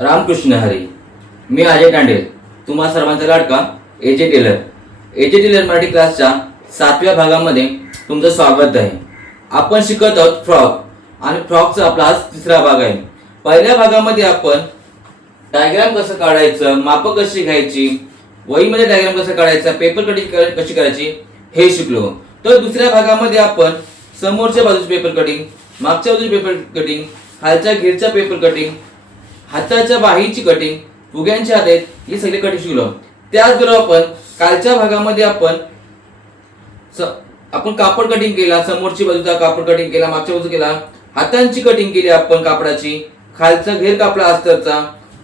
रामकृष्ण हरी. मी अजय तांडेल, तुम्हा सर्वांचा लाडका AJ tailor. AJ tailor Marathi क्लासच्या 7व्या भागामध्ये तुमचं स्वागत आहे. आपण शिकत आहोत फ्रॉक आणि फ्रॉकचा आपला आज 3रा भाग आहे. पहिल्या भागामध्ये आपण डायग्राम कसं काढायचं, माप कशी घ्यायची, वहीमध्ये डायग्राम कसा काढायचा, पेपर कटिंग कशी करायची हे शिकलो. तर दुसऱ्या भागामध्ये आपण समोरच्या बाजूचे पेपर कटिंग, मागच्या बाजूचे पेपर कटिंग, खालच्या घेरच्या पेपर कटिंग, हाताच्या बाहीची कटिंग, फुग्यांचे हात आहेत हे सगळे कटिंग शिकलो. त्याचबरोबर आपण कालच्या भागामध्ये आपण कापड कटिंग केला, समोरची बाजूचा कापड कटिंग केला, मागच्या बाजूचा केला, हातांची कटिंग केली आपण कापडाची, खालचा घेर कापला अस्तरचा,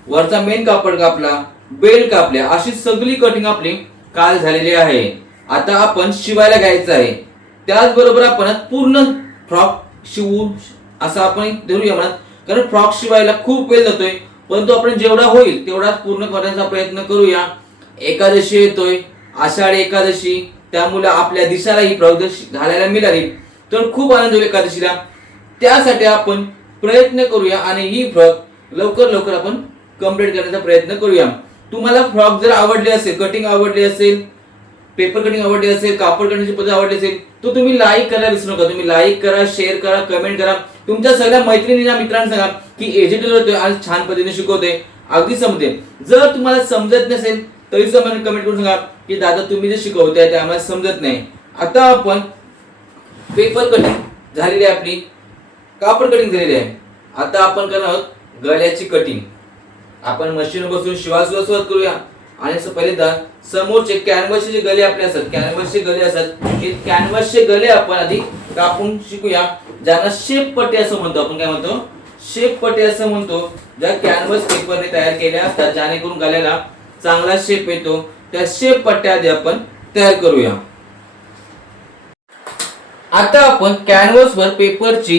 वरचा मेन कापड कापला, बेल्ट कापल्या, अशी सगळी कटिंग आपली काल झालेली आहे. आता आपण शिवायला घ्यायचं आहे. त्याचबरोबर आपण पूर्ण फ्रॉक शिवू असं आपण धरूया म्हणत, कारण फ्रॉक शिवायला खूप वेळ जातोय, परंतु आपण जेवढा होईल तेवढा पूर्ण करण्याचा प्रयत्न करूया. एकादशी येतोय, आषाढी एकादशी, त्यामुळे आपल्या दिशाला ही फ्रॉक घालायला मिळाली तर खूप आनंद होईल एकादशीला. त्यासाठी आपण प्रयत्न करूया आणि ही फ्रॉक लवकर लवकर आपण कंप्लीट करण्याचा प्रयत्न करूया. तुम्हाला फ्रॉक जर आवडली असेल, कटिंग आवडली असेल, पेपर कटिंग आवडली असेल, कापड करण्याची पद्धत आवडली असेल तर तुम्ही लाईक करायला विसरू नका. तुम्ही लाईक करा, शेअर करा, कमेंट करा. तुमच्या सगळ्या मैत्रिणींना, मित्रांना सांगा की एजे टेलर होतोय आणि छान पद्धतीने शिकवते, अगदी समजते. जर तुम्हाला समजत नसेल तरी सुद्धा कमेंट करून सांगा की दादा तुम्ही जे शिकवताय ते आम्हाला समजत नाही. आता आपण पेपर कटिंग झालेली आहे, आपली कापड कटिंग झालेली आहे. आता आपण करणार आहोत गळ्याची कटिंग. आपण मशीन बसून शिवायला सुरुवात करूया. आणि पहिल्यांदा समोरचे कॅनव्हासचे जे गळे आपले असतात, कॅनव्हासचे गळे असतात, हे कॅनव्हासचे गळे आपण आधी कापून शिकूया, ज्यांना शेप पट्टी असं म्हणतो. आपण काय म्हणतो? शेप पट्टी असं म्हणतो. ज्या कॅनव्हास पेपरने तयार केल्या असतात जेणेकरून गळ्याला चांगला शेप येतो, त्या शेप पट्ट्या आधी आपण तयार करूया. आता आपण कॅनव्हासवर पेपरची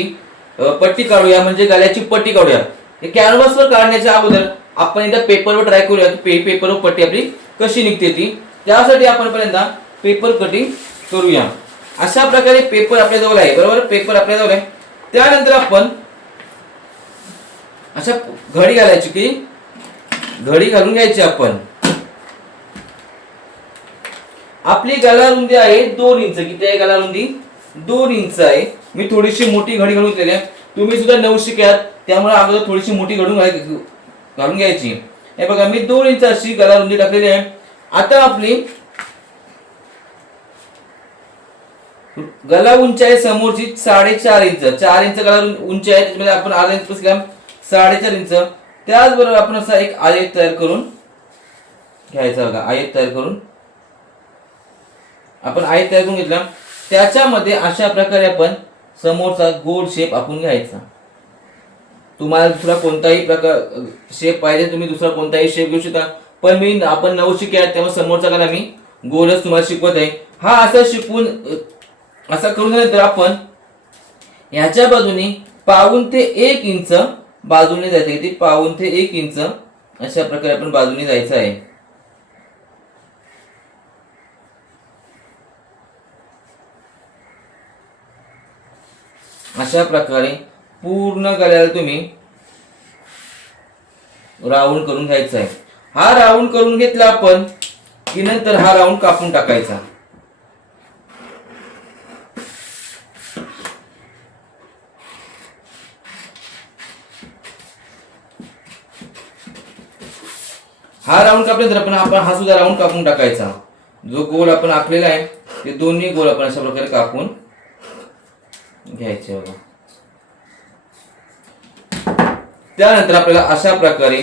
पट्टी काढूया, म्हणजे गळ्याची पट्टी काढूया. हे कॅनव्हासवर काढण्याच्या अगोदर आपण एकदा पेपरवर ट्राय करूया की पेपरवर पट्टी आपली कशी निघते ती. त्यासाठी आपण पहिल्यांदा पेपर कटिंग करूया. अशा प्रकारे पेपर आपल्या जवळ आहे, बरोबर? पेपर आपल्या जवळ आहे. त्यानंतर आपण अशा घडी घालायची, की घडी घालून घ्यायची. आपण आपली गळा रुंदी आहे 2 इंच. किती आहे गळा रुंदी? 2 इंच आहे. मी थोडीशी मोठी घडी घालून घेतलेली आहे. तुम्ही सुद्धा नवशिक आहात, त्यामुळे अगोदर थोडीशी मोठी घालून घ्यायची. हे बघा, मी 2 इंच अशी गळा रुंदी टाकलेली आहे. आता आपली गळा उंची आहे समोरची 4.5 इंच. 4 इंच गळा उंची आहे, त्याच्यामध्ये आपण अर्धा इंच प्लस 4.5 इंच. त्याचबरोबर आपण असा एक आयत तयार करून घ्यायचा. बघा, आयत तयार करून आपण आयत तयार करून घेतला. त्याच्यामध्ये अशा प्रकारे आपण समोरचा गोल शेप आपण घ्यायचा. तुम्हाला दुसरा कोणताही प्रकार शेप पाहिजे, तुम्ही दुसरा कोणताही शेप घेऊ शकता, पण आपण नवशिक आहे त्यामुळे समोरचा गळा मी गोलच तुम्हाला शिकवत आहे. हा असा शिकून असा करून झाल्यानंतर आपण ह्याच्या बाजूने 1.5 ते 1 इंच बाजूने जायचं. किती? 1.5 ते 1 इंच अशा प्रकारे आपण बाजूने जायचं आहे. अशा प्रकारे पूर्ण गळ्याला तुम्ही राऊंड करून घ्यायचा आहे. हा राऊंड करून घेतला आपण की नंतर हा राऊंड कापून टाकायचा. हा राऊंड कापल्यानंतर आपण हा सुद्धा राऊंड कापून टाकायचा. जो गोल आपण आखलेला आहे ते दोन्ही गोल आपण अशा प्रकारे कापून घ्यायचे. बघा, त्यानंतर आपल्याला अशा प्रकारे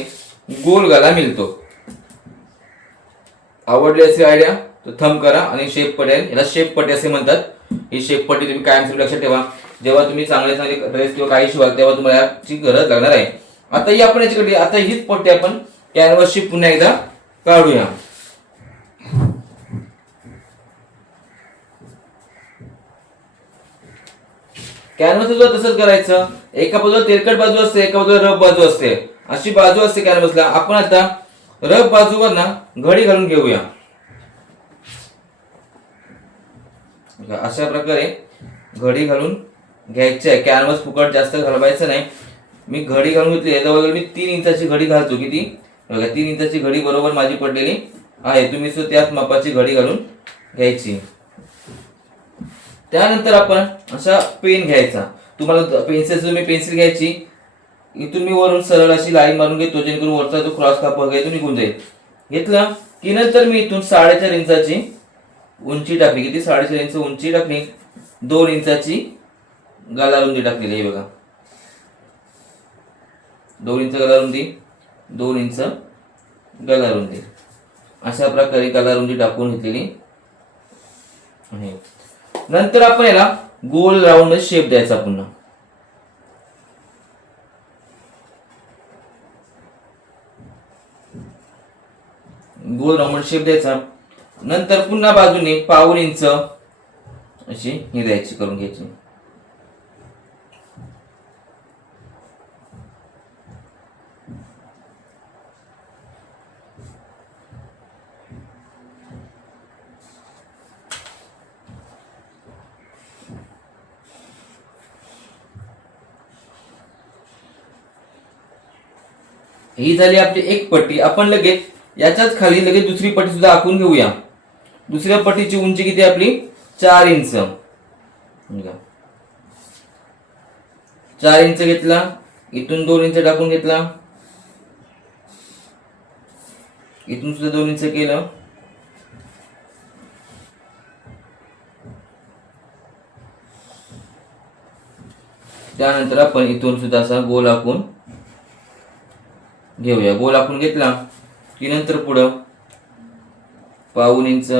गोल गळा मिळतो. आवडली असेल आयडिया तर थंब करा आणि शेप पट्टी, याला शेप पट्टी असे म्हणतात. ही शेप पट्टी तुम्ही कायमस्वरूपी लक्षात ठेवा. जेव्हा तुम्ही चांगले चांगले ड्रेस किंवा काही शिवाल तेव्हा तुम्हाला याची गरज लागणार आहे. आता ही आपण याची कटी, आता हीच पट्टी आपण कॅनव्हासची पुन्हा एकदा काढूया. कॅनव्हास सुद्धा तसंच करायचं. एका बाजूला तेलकट बाजू असते, एका बाजूला रफ बाजू असते. अशी बाजू असते कॅनव्हासला. आपण आता रफ बाजूवर ना घडी घालून घेऊया. अशा प्रकारे घडी घालून घ्यायची आहे. कॅनव्हास फुकट जास्त घालवायचं नाही. मी घडी घालून घेतली आहे, जवळजवळ मी 3 इंचाची घडी घालतो. किती बघा, 3 इंचाची घडी बरोबर माझी पडलेली आहे. तुम्ही सुद्धा त्याच मापाची घडी घालून घ्यायची. त्यानंतर आपण असा पेन घ्यायचा. तुम्हाला पेन्सिल घ्यायची. इथून मी वरून सरळ अशी लाईन मारून घेतो, जेणेकरून वरचा जो क्रॉस काप वगैरे तो निघून जाईल. घेतला की नंतर मी इथून 4.5 इंचाची उंची टाकली. किती 4.5 इंच उंची टाकली. 2 इंचाची गालारुंदी टाकलेली आहे बघा. 2 इंच गालारुंदी, 2 इंच गालारुंदी, अशा प्रकारे गालारुंदी टाकून घेतलेली आहे. नंतर आपण याला गोल राऊंड शेप द्यायचा. पुन्हा गोल राऊंड शेप द्यायचा. नंतर पुन्हा बाजूने 1/2 इंच अशी ही द्यायची, करून घ्यायची. ही झाली आपली एक पट्टी. आपण लगेच याच्याच खाली लगेच दुसरी पट्टी सुद्धा आखून घेऊया. दुसऱ्या पट्टीची उंची किती आपली 4 इंच. 4 इंच घेतला. इथून 2 इंच टाकून घेतला. इथून सुद्धा 2 इंच केलं. त्यानंतर आपण इथून सुद्धा असा गोल आखून घेऊया. गोल आखून घेतला की नंतर पुढं 1/2 इंच,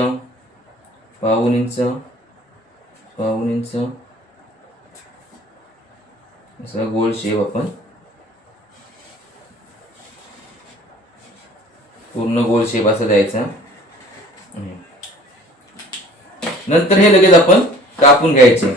1/2 इंच, 1/2 इंच असा गोल शेप आपण पूर्ण गोल शेप असा द्यायचा. नंतर हे लगेच आपण कापून घ्यायचे.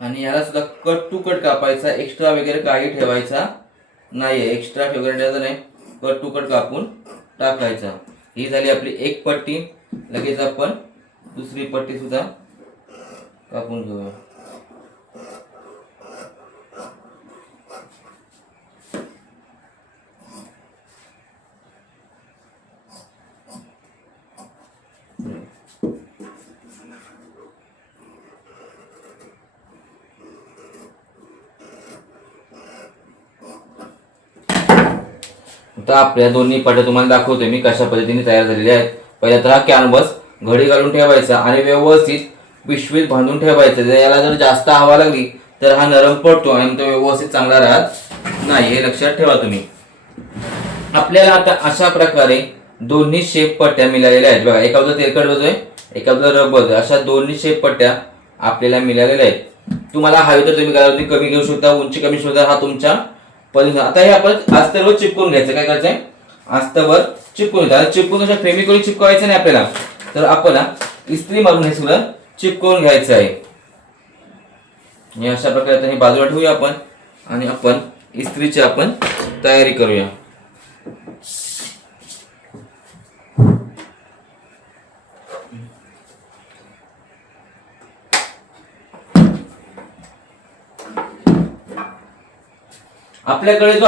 आणि याला सुद्धा कट टू कट कापायचा. एक्स्ट्रा वगैरे काही ठेवायचा नाही. एक्स्ट्रा वगैरे ठेवायचं नाही. कट टू कट कापून टाकायचा. ही झाली आपली एक पट्टी. लगेच आपण दुसरी पट्टी सुद्धा कापून घेऊया. आता आपल्या दोन्ही पट्ट्या तुम्हाला दाखवतोय मी कशा पद्धतीने तयार झालेल्या आहेत. पहिला तर हा कॅनव्हास घडी घालून ठेवायचा आणि व्यवस्थित पिशवीत बांधून ठेवायचं. याला जर जास्त हवा लागली तर हा नरम पडतो आणि तो व्यवस्थित चांगला राहत नाही, हे लक्षात ठेवा तुम्ही. आपल्याला आता अशा प्रकारे दोन्ही शेप पट्ट्या मिळालेल्या आहेत बघा. एका बाजूला तेलकट बाजू आहे, एका बाजूला रफ बाजू आहे. अशा दोन्ही शेप पट्ट्या आपल्याला मिळालेल्या आहेत. तुम्हाला हवी तर तुम्ही गालावरती कमी घेऊ शकता, उंची कमी शकता, हा तुमच्या पद्धतीने. आता हे आपण अस्तरवर चिपकून घ्यायचं. काय करायचंय, अस्तरवर चिपकून घ्यायचं. चिपकून अशा फेमिकोल चिपकवायचं नाही आपल्याला, तर आपण इस्त्री मारून हे सगळं चिपकवून घ्यायचं आहे. अशा प्रकारे हे बाजूला ठेवूया आपण आणि आपण इस्त्रीची आपण तयारी करूया. आपल्याकडे जो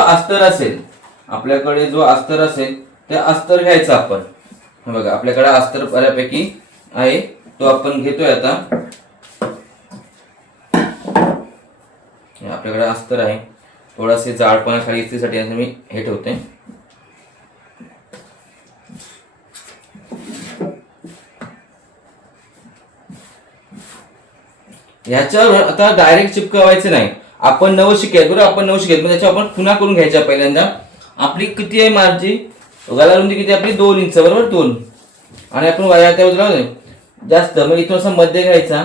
अस्तर असेल ते अस्तर घ्यायचं आपण. बघा आपल्याकडे अस्तर बऱ्यापैकी आहे, तो आपण घेतोय. आता आपल्याकडे अस्तर आहे, थोडासे जाडपणा खाली इस्त्रीसाठी मी हे ठेवते. ह्याच्यावर आता डायरेक्ट चिपकवायचं नाही. आपण नवशिकेत बरोबर, आपण नवशिकेत म्हणजे त्याच्यावर आपण खुणा करून घ्यायच्या. पहिल्यांदा आपली किती आहे मार्जी, गालारुंदी किती आपली 2 इंच बरोबर, 2. आणि आपण वाया त्या बाजूला जास्त, मग इथून असं मध्ये घ्यायचा.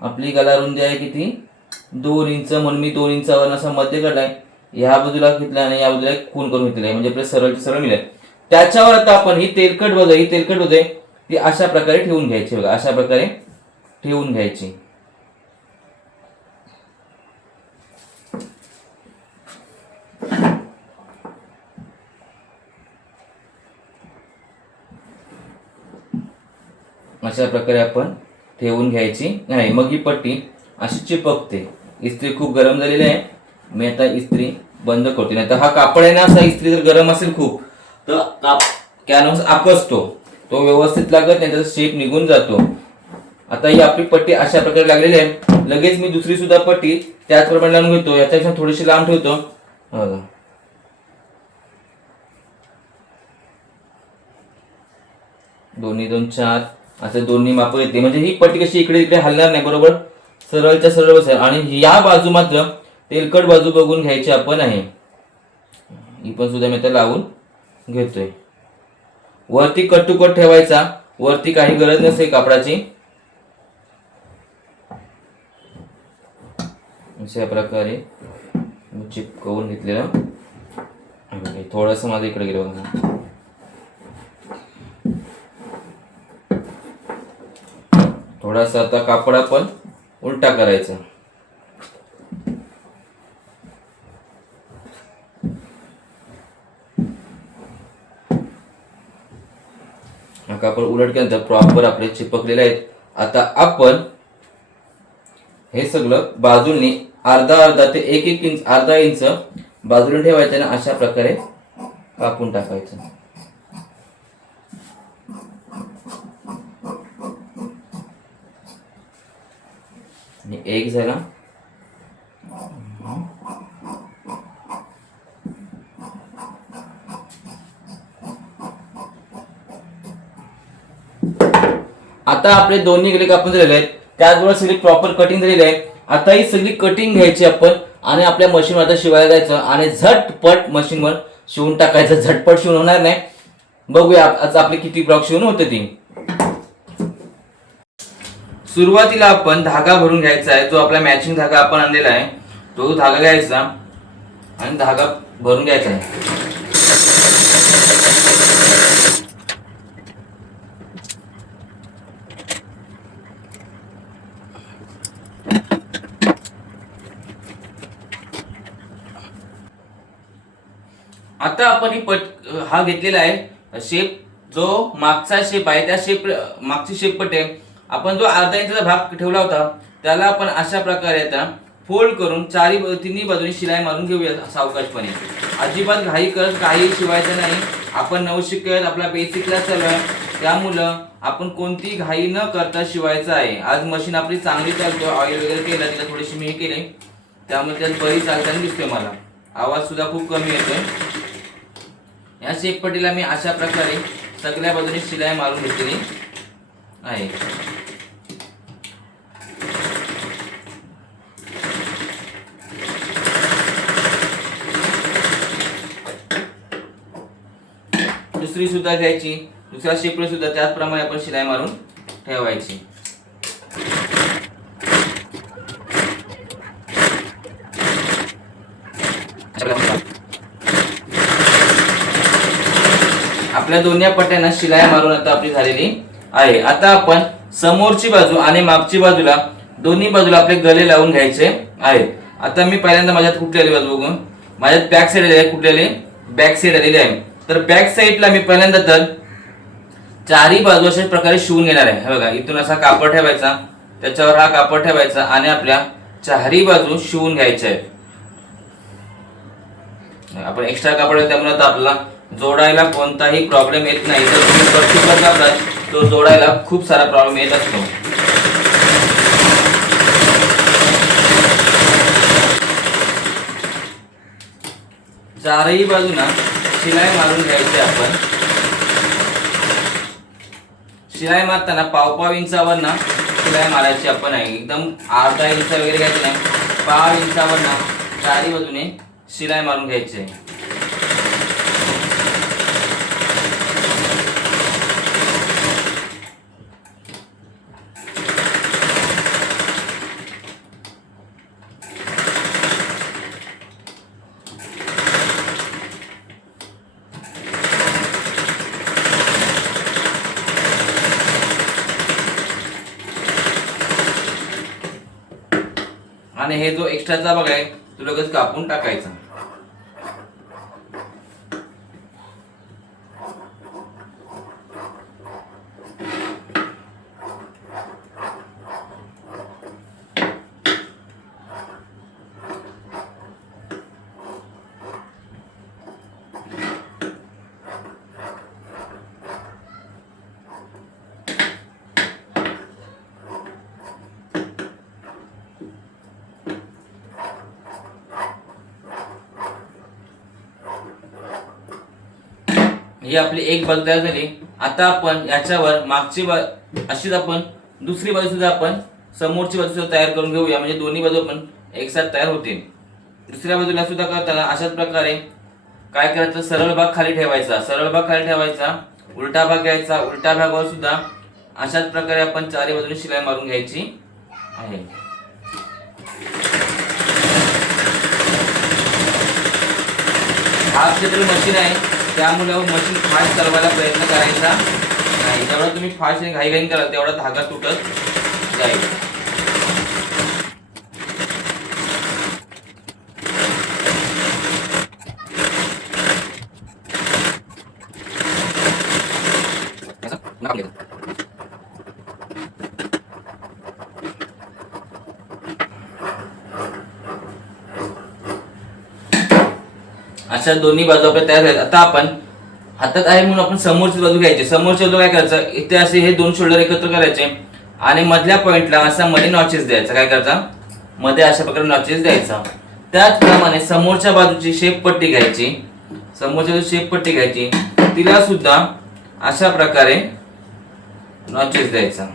आपली गालारुंदी आहे किती 2 इंच, म्हणून मी 2 इंचावर असा मध्ये काढलाय. या बाजूला घेतला आणि या बाजूला एक खून करून घेतलाय, म्हणजे आपल्या सरळ मिळेल. त्याच्यावर आता आपण ही तेलकट बाजू आहे ती अशा प्रकारे ठेवून घ्यायची. बघा अशा प्रकारे ठेवून घ्यायची. अशा प्रकारे आपण ठेवून घ्यायची नाही. मग ही पट्टी अशी चिपकते. इस्त्री खूप गरम झालेली आहे. मी आता इस्त्री बंद करते. नाही तर हा कापड आहे ना, असा इस्त्री जर गरम असेल खूप तर कॅनव्हास आकसतो, तो व्यवस्थित लागत नाही, त्याचा शेप निघून जातो. आता ही आपली पट्टी अशा प्रकारे लागलेली आहे. लगेच मी दुसरी सुद्धा पट्टी त्याचप्रमाणे लावून घेतो. याच्यापेक्षा थोडीशी लांब ठेवतो. दोन्ही 2 4 असं दोन्ही माप येते. म्हणजे ही पट्टी कशी इकडे इकडे हलणार नाही, बरोबर सरळच्या सरळ बसेल. आणि या बाजू मात्र तेलकट बाजू बघून घ्यायची आपण आहे. ही पण सुद्धा मी आता लावून घेतोय. वरती कट टू कट ठेवायचा, वरती काही गरज नसते कापडाची. अशा प्रकारे चिपकवून घेतलेलं. थोडस माझं इकडे गेलं बघा. थोडासा आता कापड आपण उलटा करायचा. कापड उलट केल्यानंतर प्रॉपर आपले चिपकलेले आहेत. आता आपण हे सगळं बाजूंनी अर्धा ते 1 इंच, अर्धा इंच बाजूला ठेवायचं ना, अशा प्रकारे कापून टाकायचं. एक झाला. आता आपले दोन्ही गळे कापून झालेले आहेत. त्याचबरोबर सगळी प्रॉपर कटिंग झालेली आहे. आता ही सगळी कटिंग घ्यायची आपण आणि आपल्या मशीनवर आता शिवायला जायचं आणि झटपट मशीनवर शिवून टाकायचं. झटपट शिवून होणार नाही. बघूया आज आपले किती ब्लॉक शिवून होते ती. सुरुवातीला आपण धागा भरून घ्यायचा आहे. जो आपला मॅचिंग धागा आपण आणलेला आहे तो धागा घ्यायचा आणि धागा भरून घ्यायचा आहे. आता आपण हा घेतलेला आहे शेप, जो मागचा शेप आहे त्या शेप मागची शेप पट्टी आपण जो अर्धा इंचाचा भाग ठेवला होता त्याला आपण अशा प्रकारे आता फोल्ड करून तिन्ही बाजूनी शिलाई मारून घेऊया सावकाशपणे. अजिबात घाई करत काही शिवायचं नाही. आपण नवशिकत आपला बेसिक क्लास चालू आहे, त्यामुळं आपण कोणती घाई न करता शिवायचं आहे. आज मशीन आपली चांगली चालतो. ऑइल वगैरे केलं, तिला थोडीशी मी हे केले, त्यामुळे त्यात बरी चालताना दिसतोय. मला आवाज सुद्धा खूप कमी येतोय. या शेप पट्टीला मी अशा प्रकारे सगळ्या बाजूने शिलाई मारून घेतलेली आहे. दुसरी सुद्धा घ्यायची, दुसऱ्या शेपला सुद्धा त्याचप्रमाणे आपण शिलाई मारून ठेवायची. आपल्या दोन्ही पट्ट्यांना शिलाई मारून आता आपली झालेली आहे. आता आपण समोरची बाजू आणि मागची बाजूला दोन्ही बाजूला आपले गले लावून घ्यायचे आहेत. आता मी पहिल्यांदा माझ्यात कुठली बाजू बघून माझ्यात बॅक साइड आलेली आहे. कुठली बॅक साइड आलेली आहे. तर बॅक साइडला मी पहिल्यांदा तर चारी बाजू अशा प्रकारे शिवून घेणार आहे. हे बघा, इथून असा कापड ठेवायचा, त्याच्यावर हा कापड ठेवायचा आणि आपल्या चारी बाजू शिवून घ्यायच्या आहेत. आपण एक्स्ट्रा कापड आहे त्यामुळे आता आपल्याला जोडायला कोणताही प्रॉब्लेम येत नाही. जर तुम्ही पर्टिक्युलर कापडात तो जोडायला खूप सारा प्रॉब्लेम येत असतो. चारही बाजूना शिलाई मारून घ्यायची. आपण शिलाई मारताना पाव इंचावर ना शिलाई मारायची आपण आहे. एकदम अर्धा इंच वगैरे घ्यायची नाही, पाव इंचावर ना चारी बाजूने शिलाई मारून घ्यायची आहे. आणि हे जो एक्स्ट्राचा भाग आहे तो लगेच कापून टाकायचा. ही आपली एक बाजू तयार झाली. आता आपण याच्यावर अशीच आपण दुसरी बाजू सुद्धा आपण समोरची बाजू सुद्धा तयार करून घेऊया, म्हणजे दोन्ही बाजू आपण एकसाथ तयार होतील. दुसऱ्या बाजूला सुद्धा करताना अशाच प्रकारे काय करायचं, सरळ भाग खाली ठेवायचा, उलटा भाग घ्यायचा, उलटा भागावर सुद्धा अशाच प्रकारे आपण चारी बाजूने शिलाई मारून घ्यायची आहे. हा क्षेत्र मशीन आहे, त्यामुळे मशीन फास्ट चालवायला प्रयत्न करायचा नाही. जेवढा तुम्ही फास्ट घाई कराल तेवढा धागा तुटत जाईल. अशा दोन्ही बाजू आपल्या तयार आहेत. आता आपण हातात आहे म्हणून आपण समोरची बाजू घ्यायची. समोरची बाजू काय करायचं, इथे असे हे दोन शोल्डर एकत्र करायचे आणि मधल्या पॉइंटला असा मध्ये नॉचेस द्यायचा. काय करायचा, मध्ये अशा प्रकारे नॉचेस द्यायचा. त्याचप्रमाणे समोरच्या बाजूची शेप पट्टी घ्यायची, तिला सुद्धा अशा प्रकारे नॉचेस द्यायचा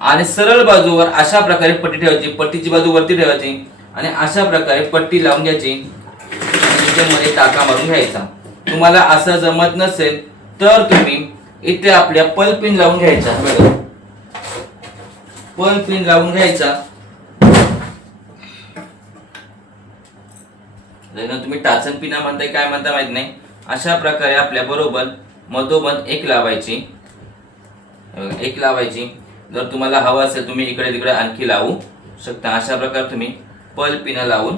आणि सरळ बाजूवर अशा प्रकारे पट्टी ठेवायची. पट्टीची बाजू वरती ठेवायची आणि अशा प्रकारे पट्टी लावून घ्यायची आणि त्याच्यामध्ये टाका मारून घ्यायचा. तुम्हाला असं जमत नसेल तर तुम्ही इथे आपल्या पल पिन लावून घ्यायचा. पल पिन लावून घ्यायचा. तुम्ही टाचन पिना म्हणताय काय म्हणता माहित नाही. अशा प्रकारे आपल्या बरोबर मधोमध एक लावायची. जर तुम्हाला हवं असेल तुम्ही इकडे तिकडे आणखी लावू शकता. अशा प्रकारे तुम्ही पल पिना लावून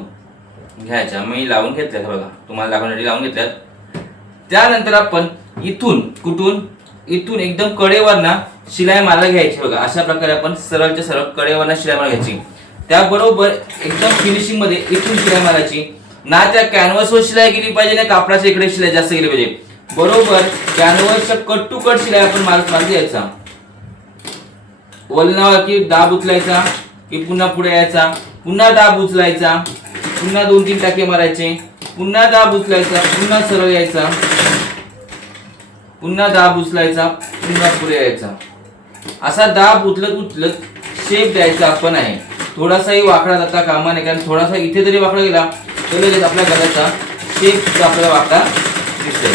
घ्यायच्या. मी लावून घेतल्यात बघा, तुम्हाला लागण्यासाठी लावून घेतल्यात. त्यानंतर आपण इथून एकदम कडेवरना शिलाई मारायला घ्यायची. बघा अशा प्रकारे आपण सरळच्या सरळ कडेवरना शिलाई मारायला घ्यायची. त्याबरोबर एकदम फिनिशिंग मध्ये इथून शिलाई मारायची. ना त्या कॅनव्हासवर शिलाई गेली पाहिजे ना कापडाच्या इकडे शिलाई जास्त गेली पाहिजे. बरोबर कॅनव्हासच्या कट टू कट शिलाई आपण मारत द्यायचा. वलनावर की दाब उचलायचा की पुन्हा पुढे यायचा, पुन्हा दाब उचलायचा, पुन्हा 2-3 टाके मारायचे, पुन्हा दाब उचलायचा, पुन्हा सरळ यायचा, पुन्हा दाब उचलायचा, पुन्हा पुढे यायचा. असा दाब उचलत शेप द्यायचा आपण आहे. थोडासाही वाकडा जाता कामा नये, कारण थोडासा इथे जरी वाकडा गेला तर लगेच आपल्या गळ्याचा शेप आपल्याला वाकडा दिसतो.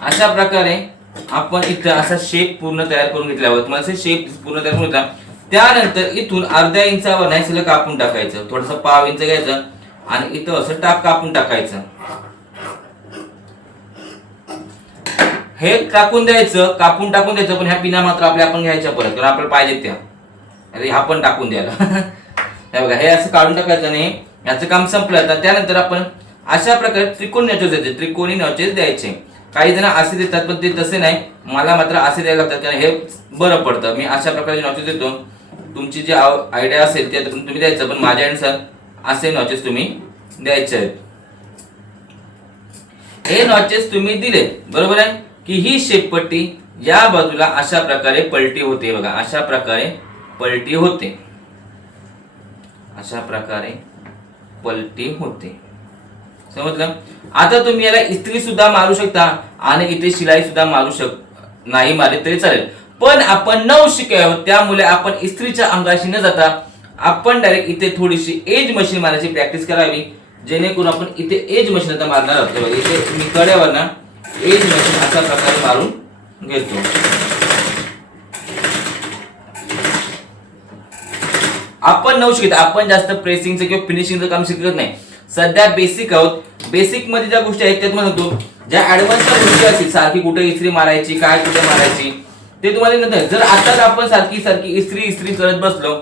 अशा प्रकारे आपण इथं असा शेप पूर्ण तयार करून घेतल्यावर तुम्हाला शेप पूर्ण तयार करून घेतला. त्यानंतर इथून अर्ध्या इंचावर नाही सलग कापून टाकायचं. थोडस पाव इंच घ्यायचं आणि इथं असं कापून टाकायचं. हे कापून द्यायचं. पण ह्या पिना मात्र आपण घ्यायच्या परत, कारण आपल्याला पाहिजेत त्या. अरे हा पण टाकून द्यायला हे बघा, हे असं काढून टाकायचं नाही. याचं काम संपलं. तर त्यानंतर आपण अशा प्रकारे त्रिकोणी नॉचेस द्यायचे. काही जण असे देतात पण ते तसे नाही, मला मात्र असे द्यायला लागतात कारण हे बरं पडतं. मी अशा प्रकारे नॉचेस देतो. तुमची जी आयडिया असेल ते तुम्ही द्यायचं, पण माझ्या अनुसार असे नॉचेस तुम्ही द्यायचे आहेत. हे नॉचेस तुम्ही दिले बरोबर आहे की ही शेपपट्टी या बाजूला अशा प्रकारे पलटी होते. बघा अशा प्रकारे पलटी होते. समजलं. आता तुम्ही याला इस्त्री सुद्धा मारू शकता आणि इथे शिलाई सुद्धा नाही मारली तरी चालेल. पण आपण नवशिके आहोत, त्यामुळे आपण इस्त्रीच्या अंगाशी न जाता आपण डायरेक्ट इथे थोडीशी एज मशीन मारायची प्रॅक्टिस करावी, जेणेकरून आपण इथे एज मशीन आता मारणार आहोत. बघा इथे मी कड्यावर ना एज मशीन अशा प्रकारे मारून घेतो. आपण नवशिके, आपण जास्त प्रेसिंगचं किंवा फिनिशिंगचं काम शिकत नाही. सध्या बेसिक आहोत. बेसिक मध्ये ज्या गोष्टी आहेत त्यात म्हणतो, ज्या ऍडव्हान्सच्या गोष्टी असतील सारखी कुठे इस्त्री मारायची, काय कुठे मारायची ते तुम्हाला नंतर. जर आताच आपण सारखी इस्त्री करत बसलो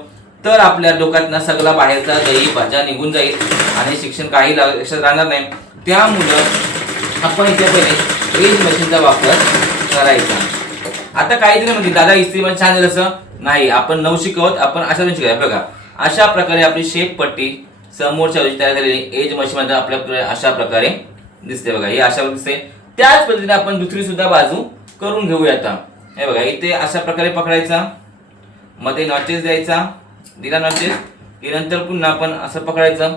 तर आपल्या डोक्यातनं सगळा बाहेरचा दही भाज्या निघून जाईल आणि शिक्षण काही लक्षात राहणार नाही. त्यामुळं आपण इथे पहिले एज मशीनचा वापर करायचा. आता काही जण म्हणजे दादा इस्त्री मध्ये छान झालं असं नाही, आपण नवशिक आहोत, आपण अशा शिकाय. बघा अशा प्रकारे आपली शेप पट्टी समोरच्या बाजूची तयार झालेली एज मशीन मध्ये आपल्याकडे अशा प्रकारे दिसते. बघा हे अशा दिसते. त्याच पद्धतीने आपण दुसरी सुद्धा बाजू करून घेऊया. आता हे बघा इथे अशा प्रकारे पकडायचा, मध्ये नॉचेस द्यायचा, दिला नॉचेस की नंतर पुन्हा आपण असं पकडायचं,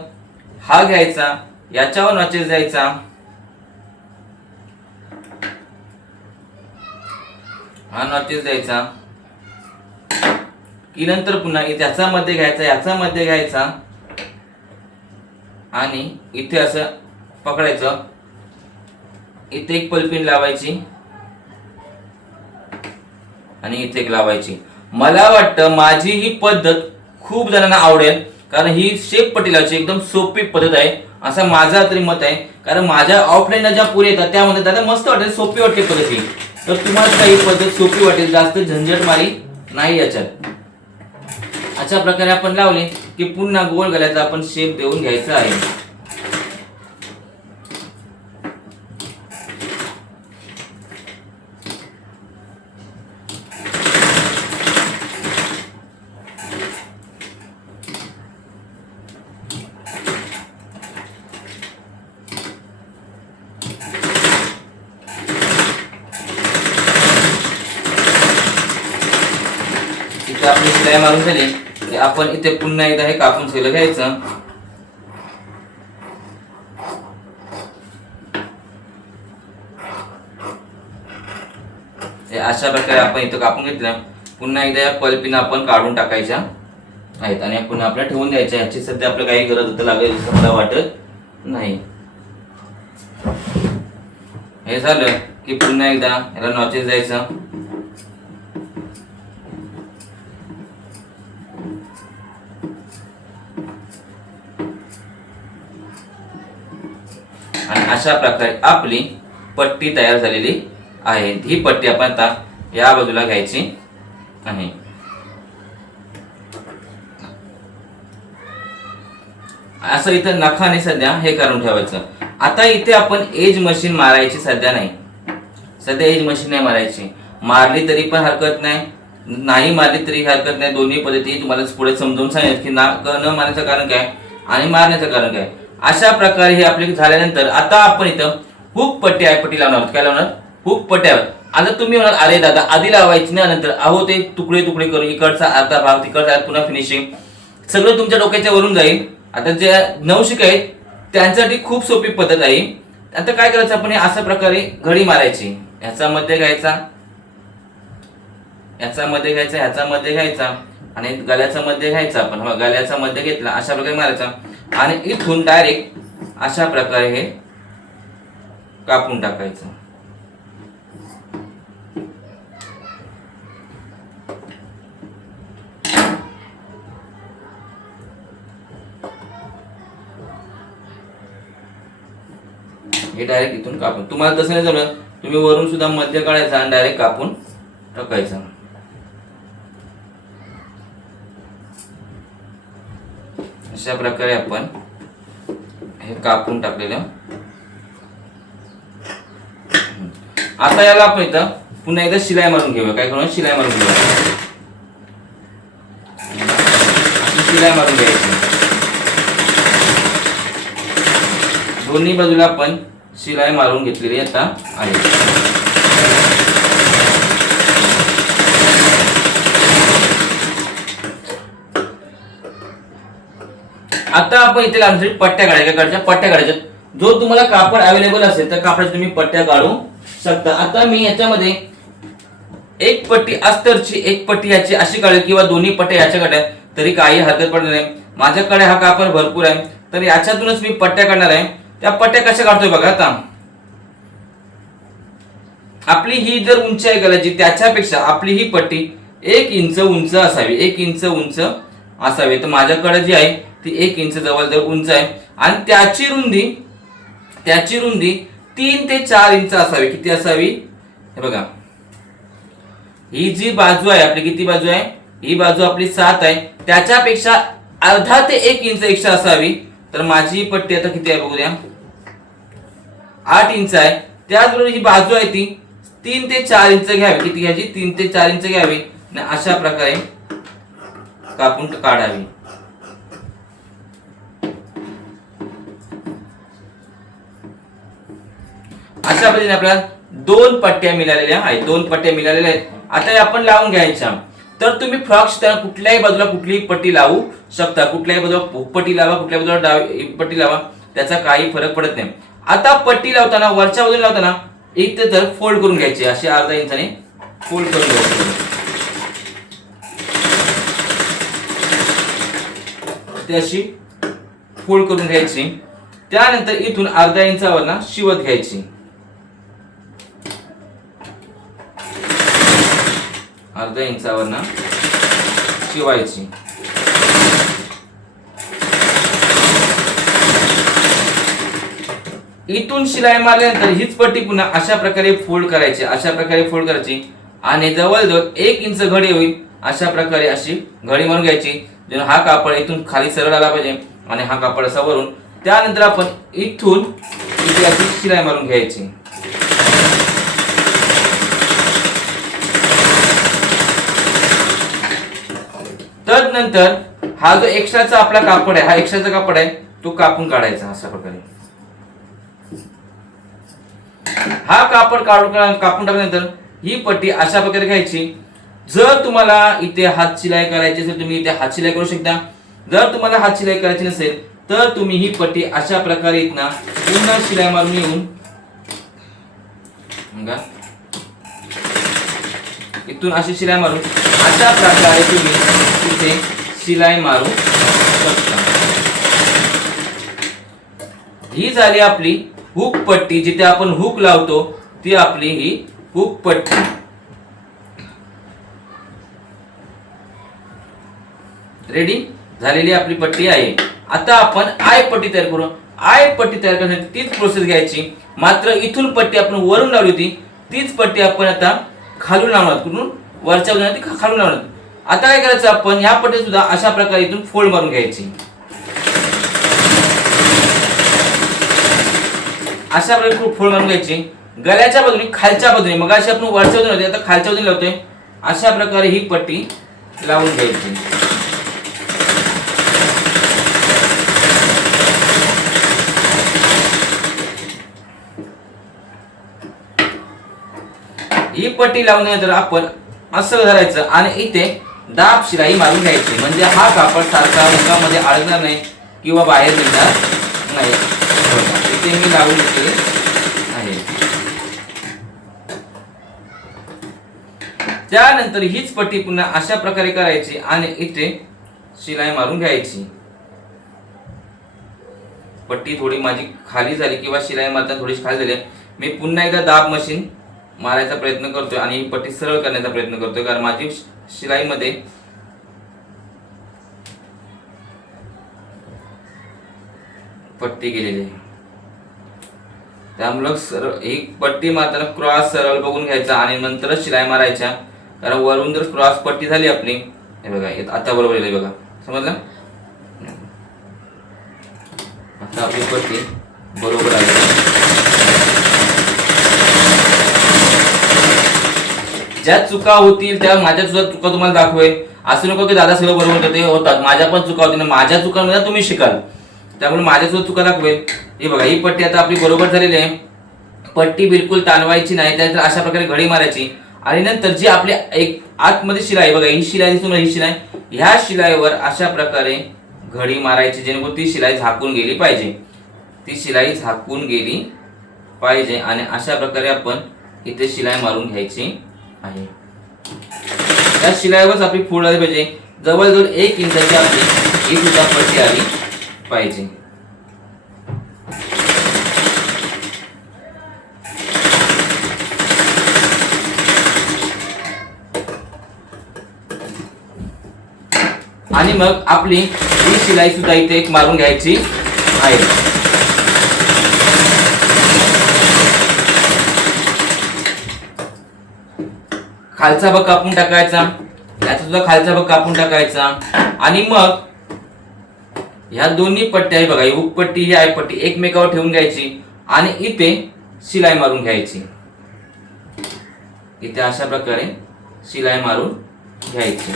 हा घ्यायचा, याच्यावर नॉचेस द्यायचा, हा नॉचेस द्यायचा की नंतर पुन्हा याचा मध्ये घ्यायचा, याचा मध्ये घ्यायचा आणि इथे असं पकडायचं, इथे एक पलपिन लावायची आणि इथे एक लावायची. मला वाटतं माझी ही पद्धत खूप जणांना आवडेल, कारण ही शेप पट्टी लावायची एकदम सोपी पद्धत आहे असं माझा तरी मत आहे. कारण माझ्या ऑफलाईनला ज्या पुरी येतात त्यामध्ये दादा मस्त वाटेल, सोपी वाटते पद्धती. तर तुम्हाला काही पद्धत सोपी वाटेल, जास्त झंझटमारी नाही याच्यात. अशा प्रकारे आपण लावले की पुन्हा गोल गळ्याचा आपण शेप देऊन घ्यायचा आहे. इथे आपली शिलाई मारून झाली की आपण इथे पुन्हा एकदा हे कापून शिवलं घ्यायचं. अशा प्रकारे आपण इथं कापून घेतलं. पुन्हा एकदा या पलपीनं आपण काढून टाकायच्या आहेत आणि पुन्हा आपल्याला ठेवून द्यायच्या. याची सध्या आपल्याला काही गरज होतं लागेल असं मला वाटत नाही. हे झालं की पुन्हा एकदा याला नॉचेस द्यायचं. आणि अशा प्रकारे आपली पट्टी तयार झालेली आहे. ही पट्टी आपण आता या बाजूला घ्यायची आहे. असं इथं नखाने सध्या हे करून ठेवायचं. आता इथे आपण एज मशीन मारायची सध्या नाही, सध्या एज मशीन नाही मारायची. मारली तरी पण हरकत नाही, नाही मारली तरी हरकत नाही. दोन्ही पद्धती तुम्हाला पुढे समजावून सांगेल की न मारण्याचं कारण काय आणि मारण्याचं कारण काय. अशा प्रकारे हे आपले झाल्यानंतर आता आपण इथं हुक पट्टी आहे पट्टी लावणार आहोत. काय लावणार? हुक पट्ट्यावर. आता तुम्ही म्हणाल अरे दादा आधी लावायची ना नंतर, अहो ते तुकडे तुकडे करून इकडचा अर्धा भाग तिकडचा पुन्हा फिनिशिंग सगळं तुमच्या डोक्याच्या वरून जाईल. आता जे नवशिक आहेत त्यांच्यासाठी खूप सोपी पद्धत आहे. आता काय करायचं आपण अशा प्रकारे घडी मारायची. ह्याचा मध्ये घ्यायचा, याचा मध्ये घ्यायचा, ह्याचा मध्ये घ्यायचा आणि गळ्याचा मध्ये घ्यायचा. आपण गळ्याचा मध्ये घेतला अशा प्रकारे मारायचा आणि इथून डायरेक्ट अशा प्रकारे हे कापून टाकायचं. हे डायरेक्ट इथून कापून, तुम्हाला तसं नाही जमलं तुम्ही वरून सुद्धा मध्य काढायचा आणि डायरेक्ट कापून टाकायचं. अशा प्रकारे आपण हे कापून टाकलेलं. आता याला आपण इथं पुन्हा एकदा शिलाई मारून घेऊया. काय करूया? शिलाई मारून घेऊया. शिलाई मारून घ्यायची. दोन्ही बाजूला आपण शिलाई मारून घेतलेली आता आहे. आता आपण इथे लावण्यासाठी पट्ट्या काढायच्या, पट्ट्या काढायच्या. जो तुम्हाला कापड अवेलेबल असेल तर कापडाच्या तुम्ही पट्ट्या काढू शकता. आता मी याच्यामध्ये एक पट्टी अस्तरची, एक पट्टी याची अशी काढेल किंवा दोन्ही पट्ट्या याच्या काढल्या तरी काही हरकत पडणार नाही. माझ्याकडे हा कापड भरपूर आहे तर याच्यातूनच मी पट्ट्या काढणार आहे. त्या पट्ट्या कशा काढतोय बघा. आता आपली ही जर उंची आहे गळ्याची त्याच्यापेक्षा आपली ही पट्टी 1 इंच उंच असावी, 1 इंच उंच असावी. तर माझ्याकडे जी आहे ती 1 इंच जवळ उंच आहे आणि त्याची रुंदी 3 ते 4 इंच असावी. किती असावी? हे बघा, ही जी बाजू आहे आपली, किती बाजू आहे? ही बाजू आपली 7 आहे, त्याच्यापेक्षा अर्धा ते 1 इंच एक्स्ट्रा असावी. तर माझी पट्टी आता किती आहे बघू द्या, 8 इंच आहे. त्याचबरोबर ही बाजू आहे ती 3 ते 4 इंच घ्यावी. किती घ्यायची? 3 ते 4 इंच घ्यावी आणि अशा प्रकारे कापून काढावी. अशा पद्धतीने आपल्याला 2 पट्ट्या मिळालेल्या आहेत. 2 पट्ट्या मिळालेल्या आहेत. आता हे आपण लावून घ्यायच्या. तर तुम्ही फ्रॉक शिवताना कुठल्याही बाजूला कुठलीही पट्टी लावू शकता. कुठल्याही बाजूला पट्टी लावा, कुठल्या बाजूला डावी पट्टी लावा, त्याचा काही फरक पडत नाही. आता पट्टी लावताना वरच्या बाजूला लावताना एक तर फोल्ड करून घ्यायची, अशी अर्धा इंचाने फोल्ड करून घ्यायची, ती अशी फोल्ड करून घ्यायची. त्यानंतर इथून अर्धा इंचावर शिवत घ्यायची, अर्धा इंचावर शिवायची. इथून शिलाई मारल्यानंतर हीच पट्टी पुन्हा अशा प्रकारे फोल्ड करायची, अशा प्रकारे फोल्ड करायची आणि जवळजवळ 1 इंच घडी होईल अशा प्रकारे अशी घडी मारून घ्यायची, जेणेकरून हा कापड इथून खाली सरळ आला पाहिजे आणि हा कापड असा वरून. त्यानंतर आपण इथून इथे अशी शिलाई मारून घ्यायची. तदनंतर हा जो एक्स्ट्राचा आपला कापड आहे, हा एक्स्ट्राचा कापड आहे तो कापून काढायचा अशा प्रकारे. हा कापड कापून टाकल्यानंतर ही पट्टी अशा प्रकारे घ्यायची. जर तुम्हाला इथे हात शिलाई करायची असेल तुम्ही इथे हात शिलाई करू शकता. जर तुम्हाला हात शिलाई करायची नसेल तर तुम्ही ही पट्टी अशा प्रकारे इथनं पुन्हा शिलाई मारून येऊन इथून अशी शिलाई मारून अशा प्रकारे तुम्ही इथे शिलाई मारू शकता. ही झाली आपली हुक पट्टी, जिथे आपण हुक लावतो ती आपली ही हुक पट्टी. रेडी झालेली आपली पट्टी आहे. आता आपण आय पट्टी तयार करू. आय पट्टी तयार करण्यासाठी तीच प्रोसेस घ्यायची, मात्र इथून पट्टी आपण वरून लावली होती तीच पट्टी आपण आता खालून लावणार, कुठून वरच्या बाजूने खालून लावणार. आता काय करायचं, आपण ह्या पट्टी सुद्धा अशा प्रकारे इथून फोल्ड मारून घ्यायची, अशा प्रकारे फोल्ड मारून घ्यायची. गळ्याच्या बाजूने खालच्या बाजूने, मग अशी आपण वरच्या बाजूने होते आता खालच्या बाजूने लावतोय, अशा प्रकारे ही पट्टी लावून घ्यायची. ही पट्टी लावल्यानंतर आपण असं धरायचं आणि इथे दाब शिलाई मारून घ्यायची, म्हणजे हा कापड सारखा मुखामध्ये अडकणार नाही किंवा बाहेर निघणार नाही. इथे मी लावून घेतले आहे. त्यानंतर हीच पट्टी पुन्हा अशा प्रकारे करायची आणि इथे शिलाई मारून घ्यायची. पट्टी थोडी माझी खाली झाली किंवा शिलाई मारताना थोडीशी खाली झाली, मी पुन्हा एकदा दाब मशीन मारायचा प्रयत्न करतोय आणि ही पट्टी सरळ करण्याचा प्रयत्न करतोय, कारण माझी शिलाई मध्ये पट्टी गेलेली आहे. त्यामुळे सरळ ही पट्टी मारताना क्रॉस सरळ बघून घ्यायचा आणि नंतरच शिलाई मारायच्या, कारण वरून जर क्रॉस पट्टी झाली आपली, हे बघा आता बरोबर आहे बघा, समजलं. आता आपली पट्टी बरोबर आहे. ज्या चुका होतील त्या माझ्या सुद्धा चुका तुम्हाला दाखवेल. असं नको की दादा सगळं बरोबर करते, होतात माझ्या पण चुका होतील, माझ्या चुकांमध्ये तुम्ही शिकाल, त्यामुळे माझ्या सुद्धा चुका दाखवेल. हे बघा ही पट्टी आता आपली बरोबर झालेली आहे. पट्टी बिलकुल ताणवायची नाही, त्यानंतर अशा प्रकारे घडी मारायची आणि नंतर जी आपली एक आतमध्ये शिलाई बघा, ही शिलाई दिसून ही शिलाई, ह्या शिलाईवर अशा प्रकारे घडी मारायची, जेणेकरून ती शिलाई झाकून गेली पाहिजे, ती शिलाई झाकून गेली पाहिजे. आणि अशा प्रकारे आपण इथे शिलाई मारून घ्यायची आहे. त्या शिलाईवर आपली फोड आली पाहिजे, जवळजवळ 1 इंचाची आपली ही सुद्धा पट्टी आली पाहिजे. आणि मग आपली ही शिलाई सुद्धा इथे एक मारून घ्यायची आहे. खालचा भाग कापून टाकायचा, याचा सुद्धा खालचा भाग कापून टाकायचा आणि मग ह्या दोन्ही पट्ट्या आहे बघा, ही हुक पट्टी ही आय पट्टी एकमेकावर ठेवून घ्यायची आणि इथे शिलाई मारून घ्यायची. इथे अशा प्रकारे शिलाई मारून घ्यायची.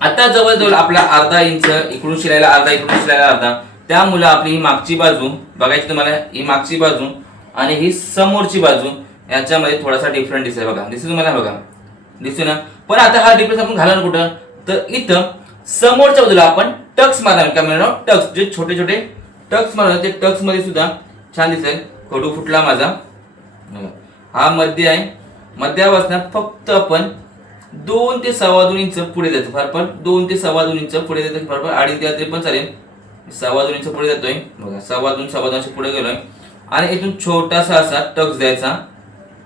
आता जवळजवळ आपला अर्धा इंच इकडून शिलायला अर्धा, इकडून शिलायला अर्धा, त्यामुळे आपली ही मागची बाजू बघायची तुम्हाला, ही मागची बाजू आणि ही समोरची बाजू याच्यामध्ये थोडासा डिफरंट दिसेल बघा, दिसतो तुम्हाला बघा, दिसतो ना. पण आता हा डिफरन्स आपण घालणार कुठं, तर इथं समोरच्या बाजूला आपण टक्स मारणार. काय म्हणणार, टक्स, जे छोटे छोटे टक्स मारणार ते टक्स मध्ये सुद्धा छान दिसेल. खडू फुटला माझा, बघा. हा मध्य आहे. मध्यापासून फक्त आपण 2 ते 2.25 इंच पुढे जायचं. फार 2 ते 2.25 इंच पुढे जायचं. फार 2.5 द्या तरी पण चालेल. 2.25 इंच पुढे जातोय बघा. 2.25 पुढे गेलोय आणि इथून छोटासा असा टक्स द्यायचा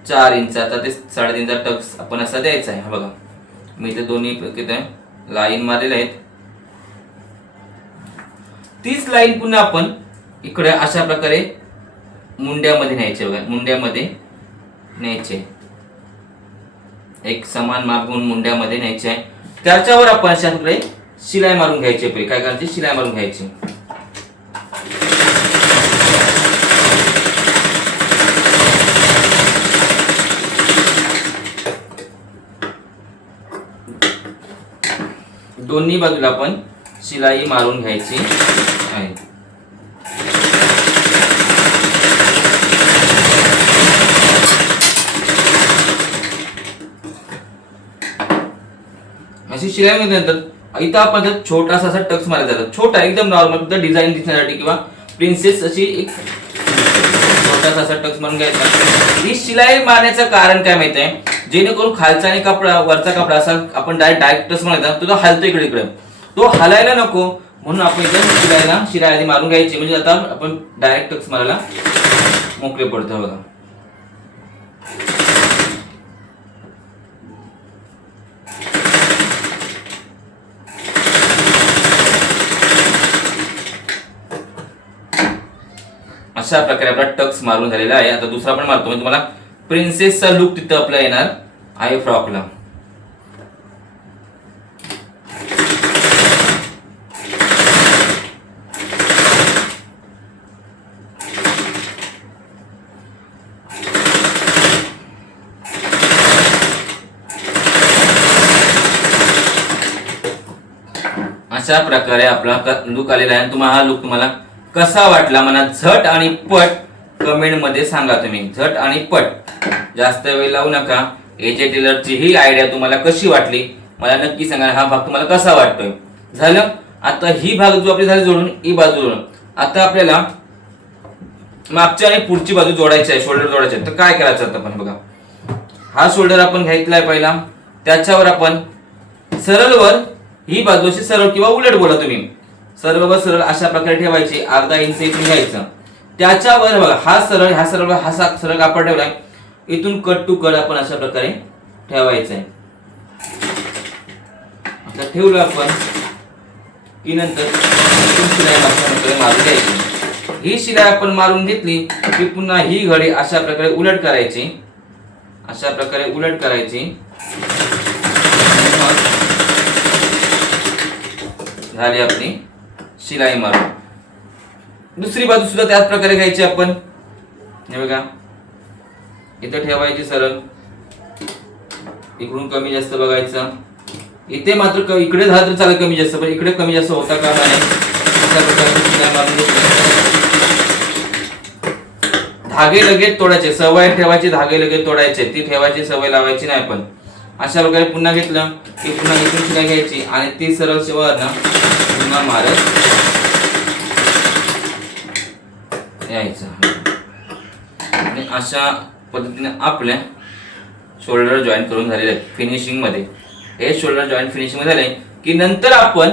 4 इंचाचा ते 3.5चा टक्स आपण असा द्यायचा आहे. हा बघा मी इथे दोन्ही किती लाईन मारलेल्या आहेत. तीच लाईन पुन्हा आपण इकडे अशा प्रकारे मुंड्यामध्ये न्यायचे बघा. मुंड्यामध्ये न्यायचे एक समान माप घेऊन मुंड्यामध्ये न्यायचे आहे. त्याच्यावर आपण अशा प्रकारे शिलाई मारून घ्यायची. पहिले काय करायची शिलाई मारून घ्यायची. दोन्ही बाजूला आपण शिलाई मारून घ्यायची आहे. अशी शिलाई घेतल्यानंतर इथं आपण छोटासा असा टक्स मारायचा जातो. छोटा एकदम नॉर्मल फक्त डिझाईन दिसण्यासाठी किंवा प्रिन्सेस अशी एक छोटासा असा टक्स मारून घ्यायचा. ही शिलाई मारण्याचं कारण काय माहिती आहे, जेणेकरून खालचा आणि कपडा वरचा कपडा असा आपण डायरेक्ट टक्स मारायचा तो हलतो इकडे इकडे, तो हलायला नको म्हणून आपण इथं शिलाई आधी मारून घ्यायची. म्हणजे आता आपण डायरेक्ट टक्स मारायला मोकळे पडतो बघा. अशा प्रकारे आपला टक्स मारून झालेला आहे. आता दुसरा पण मारतो म्हणजे तुम्हाला प्रिन्सेसचा लुक तिथं आपला येणार आहे फ्रॉकला. अशा प्रकारे आपला लुक आलेला आहे. तुम्हाला हा लुक तुम्हाला कसा वाटला मला झट आणि पट कमेंट मध्ये सांगा. तुम्ही झट आणि पट जास्त वेळ लावू नका. एजे टेलरची ही आयडिया तुम्हाला कशी वाटली मला नक्की सांगा. हा भाग तुम्हाला कसा वाटतोय. झालं. आता ही भाग जो आपली झाली जोडून ही बाजू जोडून आता आपल्याला मागची आणि पुढची बाजू जोडायची आहे. शोल्डर जोडायचे आहे. तर काय करायचं आता आपण बघा. हा शोल्डर आपण घेतलाय पहिला. त्याच्यावर आपण सरळवर ही बाजू अशी सरळ किंवा उलट बोला तुम्ही सरळ सरळ अशा प्रकारे ठेवायची. अर्धा इंच इथून घ्यायचं. त्याच्यावर बघा हा सरळ हा सरळ कापड ठेवलाय. इथून कट टू कट आपण अशा प्रकारे ठेवायचं आहे. आता ठेवलं आपण की नंतर शिलाई मारून घ्यायची. ही शिलाई आपण मारून घेतली की पुन्हा ही घडी अशा प्रकारे उलट करायची. अशा प्रकारे उलट करायची. झाली आपली शिलाई मारून. दुसरी बाजू सुद्धा त्याच प्रकारे घ्यायची आपण. हे बघा इथे ठेवायची सरळ. इकडून कमी जास्त बघायचं. इथे मात्र इकडे झालं तर चालेल कमी जास्त, पण इकडे कमी जास्त होता कामा नये. अशा प्रकारे शिलाई मारून घेतली. धागे लगेच तोडायचे. सवय ठेवायची धागे लगेच तोडायचे. ती ठेवायची सवय लावायची नाही आपण. अशा प्रकारे पुन्हा घेतलं की पुन्हा इथून शिलाई घ्यायची आणि ती सरळ शिवाय पुन्हा मारत यायचं. आणि अशा पद्धतीने आपल्या शोल्डर जॉईंट करून झालेले आहेत फिनिशिंग मध्ये. हे शोल्डर जॉईंट फिनिशिंग मध्ये झाले की नंतर आपण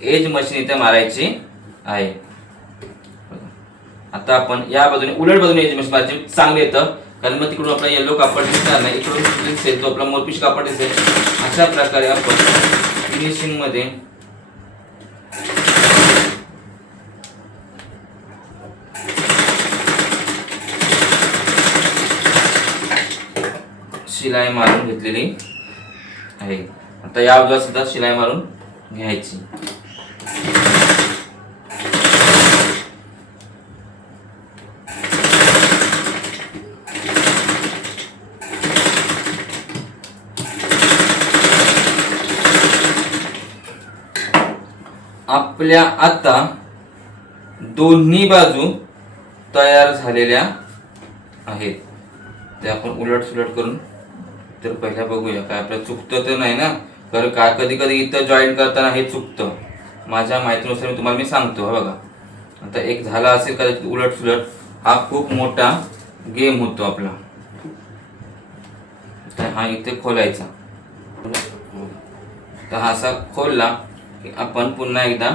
एज मशीन इथे मारायची आहे. आता आपण या बाजूने उलट बाजूने एज मशीन मारायची चांगली येतं. कारण मग तिकडून आपला येलो कापड दिसणार नाही. इकडून दिसेल तो आपला मोरपीस कापड दिसेल. अशा प्रकारे आपण फिनिशिंग मध्ये शिलाई मारून घेतलेली आहे. आता या बाजूला सुद्धा शिलाई मारून घ्यायची. आपल्या आता दोन्ही बाजू तयार झालेल्या आहेत. ते आपण उलट सुलट करून तर पहिला बघूया काय आपलं चुकतं तर नाही ना. तर काय कधी कधी इथं जॉईन करताना हे चुकतं. माझ्या माहितीनुसार तुम्हाला मी सांगतो. हा बघा आता एक झाला असेल कदाचित उलट सुलट. हा खूप मोठा गेम होतो आपला. तर हा इथे खोलायचा. तर हा असा खोलला की आपण पुन्हा एकदा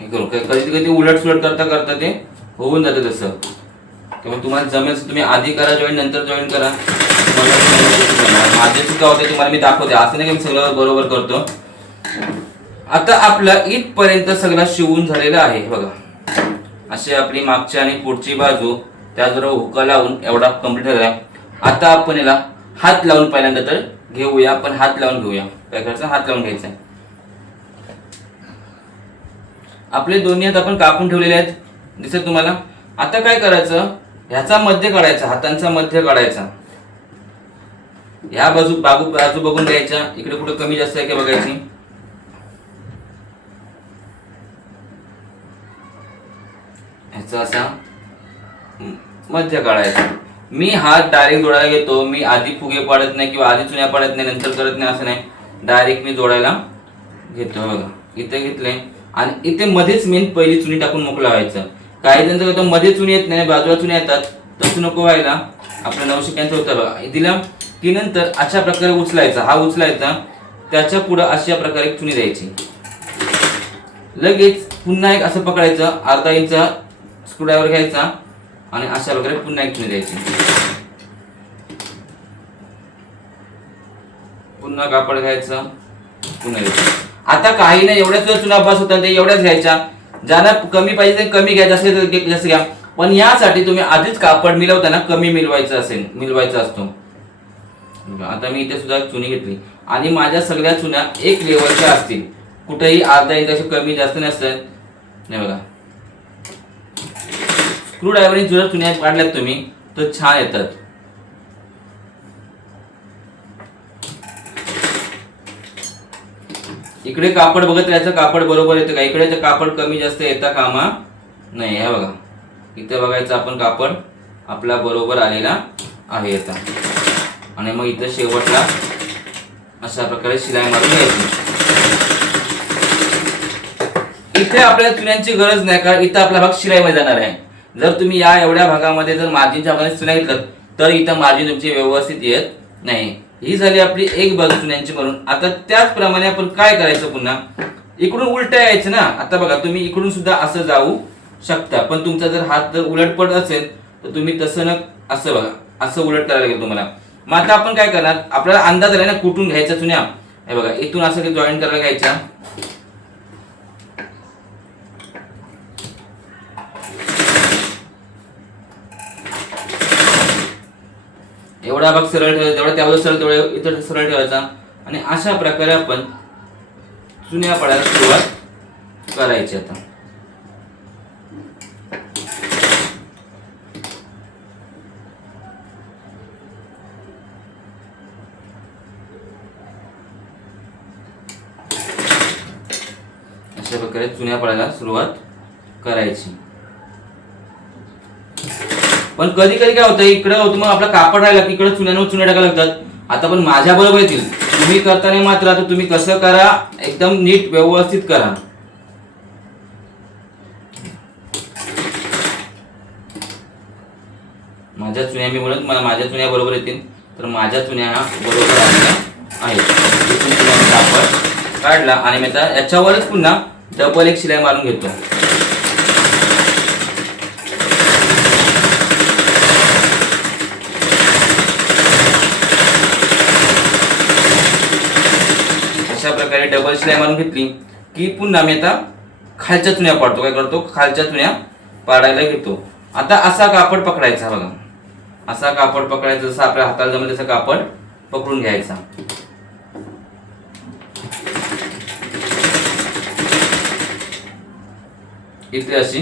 हे करू. कधी कधी उलट सुलट करता करता ते होऊन जाते तसं. त्यामुळे तुम्हाला जमेल तुम्ही आधी करा जॉईन, नंतर जॉईन करा. माझे चुका होते तुम्हाला मी दाखवते, असं नाही की मी सगळं बरोबर करतो. आता आपलं इथपर्यंत सगळं शिवून झालेलं आहे बघा. अशी आपली मागची आणि पुढची बाजू त्याचबरोबर हुका लावून एवढा कंप्लीट झाला. आता आपण याला हात लावून पहिल्यांदा तर घेऊया. आपण हात लावून घेऊया. काय करायचं, हात लावून घ्यायचा. आपले दोन्ही हात आपण कापून ठेवलेले आहेत, दिसत तुम्हाला. आता काय करायचं, ह्याचा मध्य काढायचा, हातांचा मध्य काढायचा. ह्या बाजू बघून घ्यायच्या, इकडे कुठे कमी जास्त आहे का बघायची. ह्याचा असा मध्य काढायचा. मी हात डायरेक्ट जोडायला घेतो. मी आधी फुगे पाडत नाही किंवा आधी चुन्या पाडत नाही, नंतर करत नाही, असं नाही. डायरेक्ट मी जोडायला घेतो बघा. इथे घेतले आणि इथे मध्येच मेन पहिली चुनी टाकून मोकळं व्हायचं. काही जण तर मध्ये चुनी येत नाही, बाजूला चुनी येतात, तसं नको व्हायला. आपलं नवशिक्यांचं होतं बघा. दिलं की नंतर अशा प्रकारे उचलायचा, हा उचलायचा. त्याच्या पुढं अशा प्रकारे चुनी द्यायची. लगेच पुन्हा एक असं पकडायचं, अर्धा इंच स्क्रूड्रायव्हर घ्यायचा आणि अशा प्रकारे पुन्हा एक चुनी द्यायची. पुन्हा कापड घ्यायचं, पुन्हा घ्यायचं. आता काही नाही, एवढ्याच चुना अभ्यास होता ते एवढ्याच घ्यायच्या. ज्याला कमी पाहिजे कमी घ्यायचं असेल तर जास्त घ्या. पण यासाठी तुम्ही आधीच कापड मिळवताना कमी मिळवायचा असतो. आता मी इथे सुद्धा चुनी घेतली आणि माझ्या सगळ्या चुन्या एक लेवलच्या असतील, कुठेही अर्धा इंच कमी जास्त नसतात. नाही बघा, स्क्रू ड्रायव्हरने जर चुन्या काढल्यात तुम्ही तर छान येतात. इकडे कापड बघत राहायचं, कापड बरोबर येतं का, इकडे कापड कमी जास्त येता कामा नाही. हे बघा, इथे बघायचं आपण कापड आपला बरोबर आलेला आहे आता. आणि मग इथं शेवटला अशा प्रकारे शिलाई मारून घ्यायची. इथे आपल्याला चुन्यांची गरज नाही, कारण इथं आपला भाग शिलाईमध्ये जाणार आहे. जर तुम्ही या एवढ्या भागामध्ये जर मार्जिनच्या भागाने चुन्या घेतलं तर इथं मार्जिन तुमची व्यवस्थित येत नाही. ही झाली आपली एक बाजू चुन्यांची म्हणून. आता त्याचप्रमाणे आपण काय करायचं, पुन्हा इकडून उलट्या यायचं ना. आता बघा, तुम्ही इकडून सुद्धा असं जाऊ शकता, पण तुमचा जर हात जर उलट पडत असेल तर तुम्ही तसं न असं बघा, असं उलट करायला लागेल तुम्हाला. मग आता आपण काय करणार, आपल्याला अंदाज आला ना कुठून घ्यायचा चुन्या. हे बघा, इथून असं जॉईन करायला घ्यायचा. एवढा भाग सरळ ठेवायचा, तेवढा त्या बाजूला सरळ, तेवढा इथं सरळ ठेवायचा. आणि अशा प्रकारे आपण चुन्या पाडायला सुरुवात करायची. आता अशा प्रकारे चुन्या पाडायला सुरुवात करायची. पण कधी कधी काय होतं, इकडे होतं मग आपला कापड राहिला की इकडे चुन्या टाकायला लागतात. आता पण माझ्या बरोबर येतील. तुम्ही करताना मात्र आता तुम्ही कसं करा, एकदम नीट व्यवस्थित करा. माझ्या चुन्या मी म्हणत माझ्या चुन्या बरोबर येतील, तर माझ्या चुन्या बरोबर आलेल्या आहेत. कापड काढला आणि मी आता याच्यावरच पुन्हा डबल एक शिलाई मारून घेतो. अशा प्रकारे डबल शिलाई मारून घेतली की पुन्हा मी आता खालच्या चुन्या पाडतो. काय करतो, खालच्या चुन्या पाडायला घेतो. आता असा कापड पकडायचा बघा, असा कापड पकडायचा, जसं आपल्या हाताला जमेल तसं कापड पकडून घ्यायचा. इथे अशी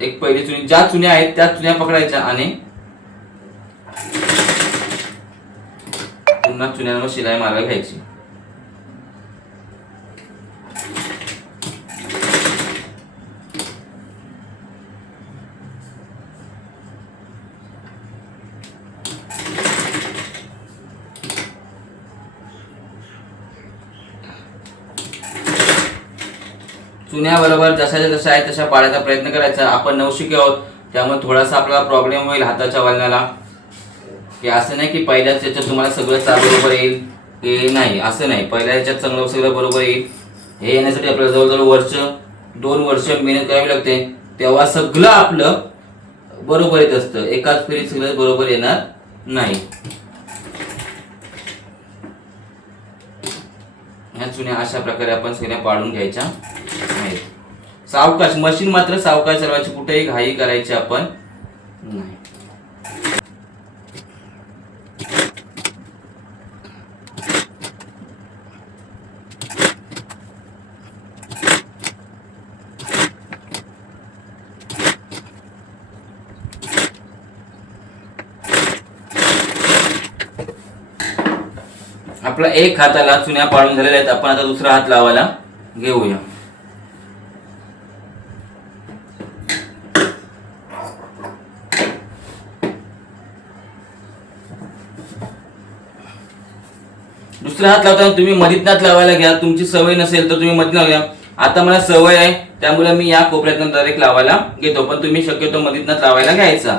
एक पहिली चुनी, ज्या चुन्या आहेत त्या चुन्या पकडायच्या आणि पुन्हा चुन्यांवर शिलाई मारायला घ्यायची. चुन्याबरोबर जशाच्या जशा आहे तशा पाडायचा प्रयत्न करायचा. आपण नवशिके आहोत त्यामुळे थोडासा आपल्याला प्रॉब्लेम होईल हाताच्या वळणाला. की असं नाही की पहिल्याच याच्यात तुम्हाला सगळं बरोबर येईल हे नाही, असं नाही. पहिल्या याच्यात चांगलं सगळं बरोबर येईल हे येण्यासाठी आपल्याला जवळजवळ वर्ष 2 वर्ष मेहनत करावी लागते, तेव्हा सगळं आपलं बरोबर येत असतं. एकाच फेरीत सगळं बरोबर येणार नाही. ह्या चुन्या अशा प्रकारे आपण सगळ्या पाडून घ्यायच्या आहेत. सावकाश, मशीन मात्र सावकाश चालवायची, कुठेही घाई करायची आपण नाही. आपला एक हाताला चुन्या पाडून झालेल्या आहेत. आपण आता दुसरा हात लावायला घेऊया. दुसरा हात लावताना तुम्ही मधीतनात लावायला घ्या. तुमची सवय नसेल तर तुम्ही मधीत घ्या. आता मला सवय आहे त्यामुळे मी या कोपऱ्यातून डायरेक्ट लावायला घेतो, पण तुम्ही शक्यतो मधीतनात लावायला घ्यायचा.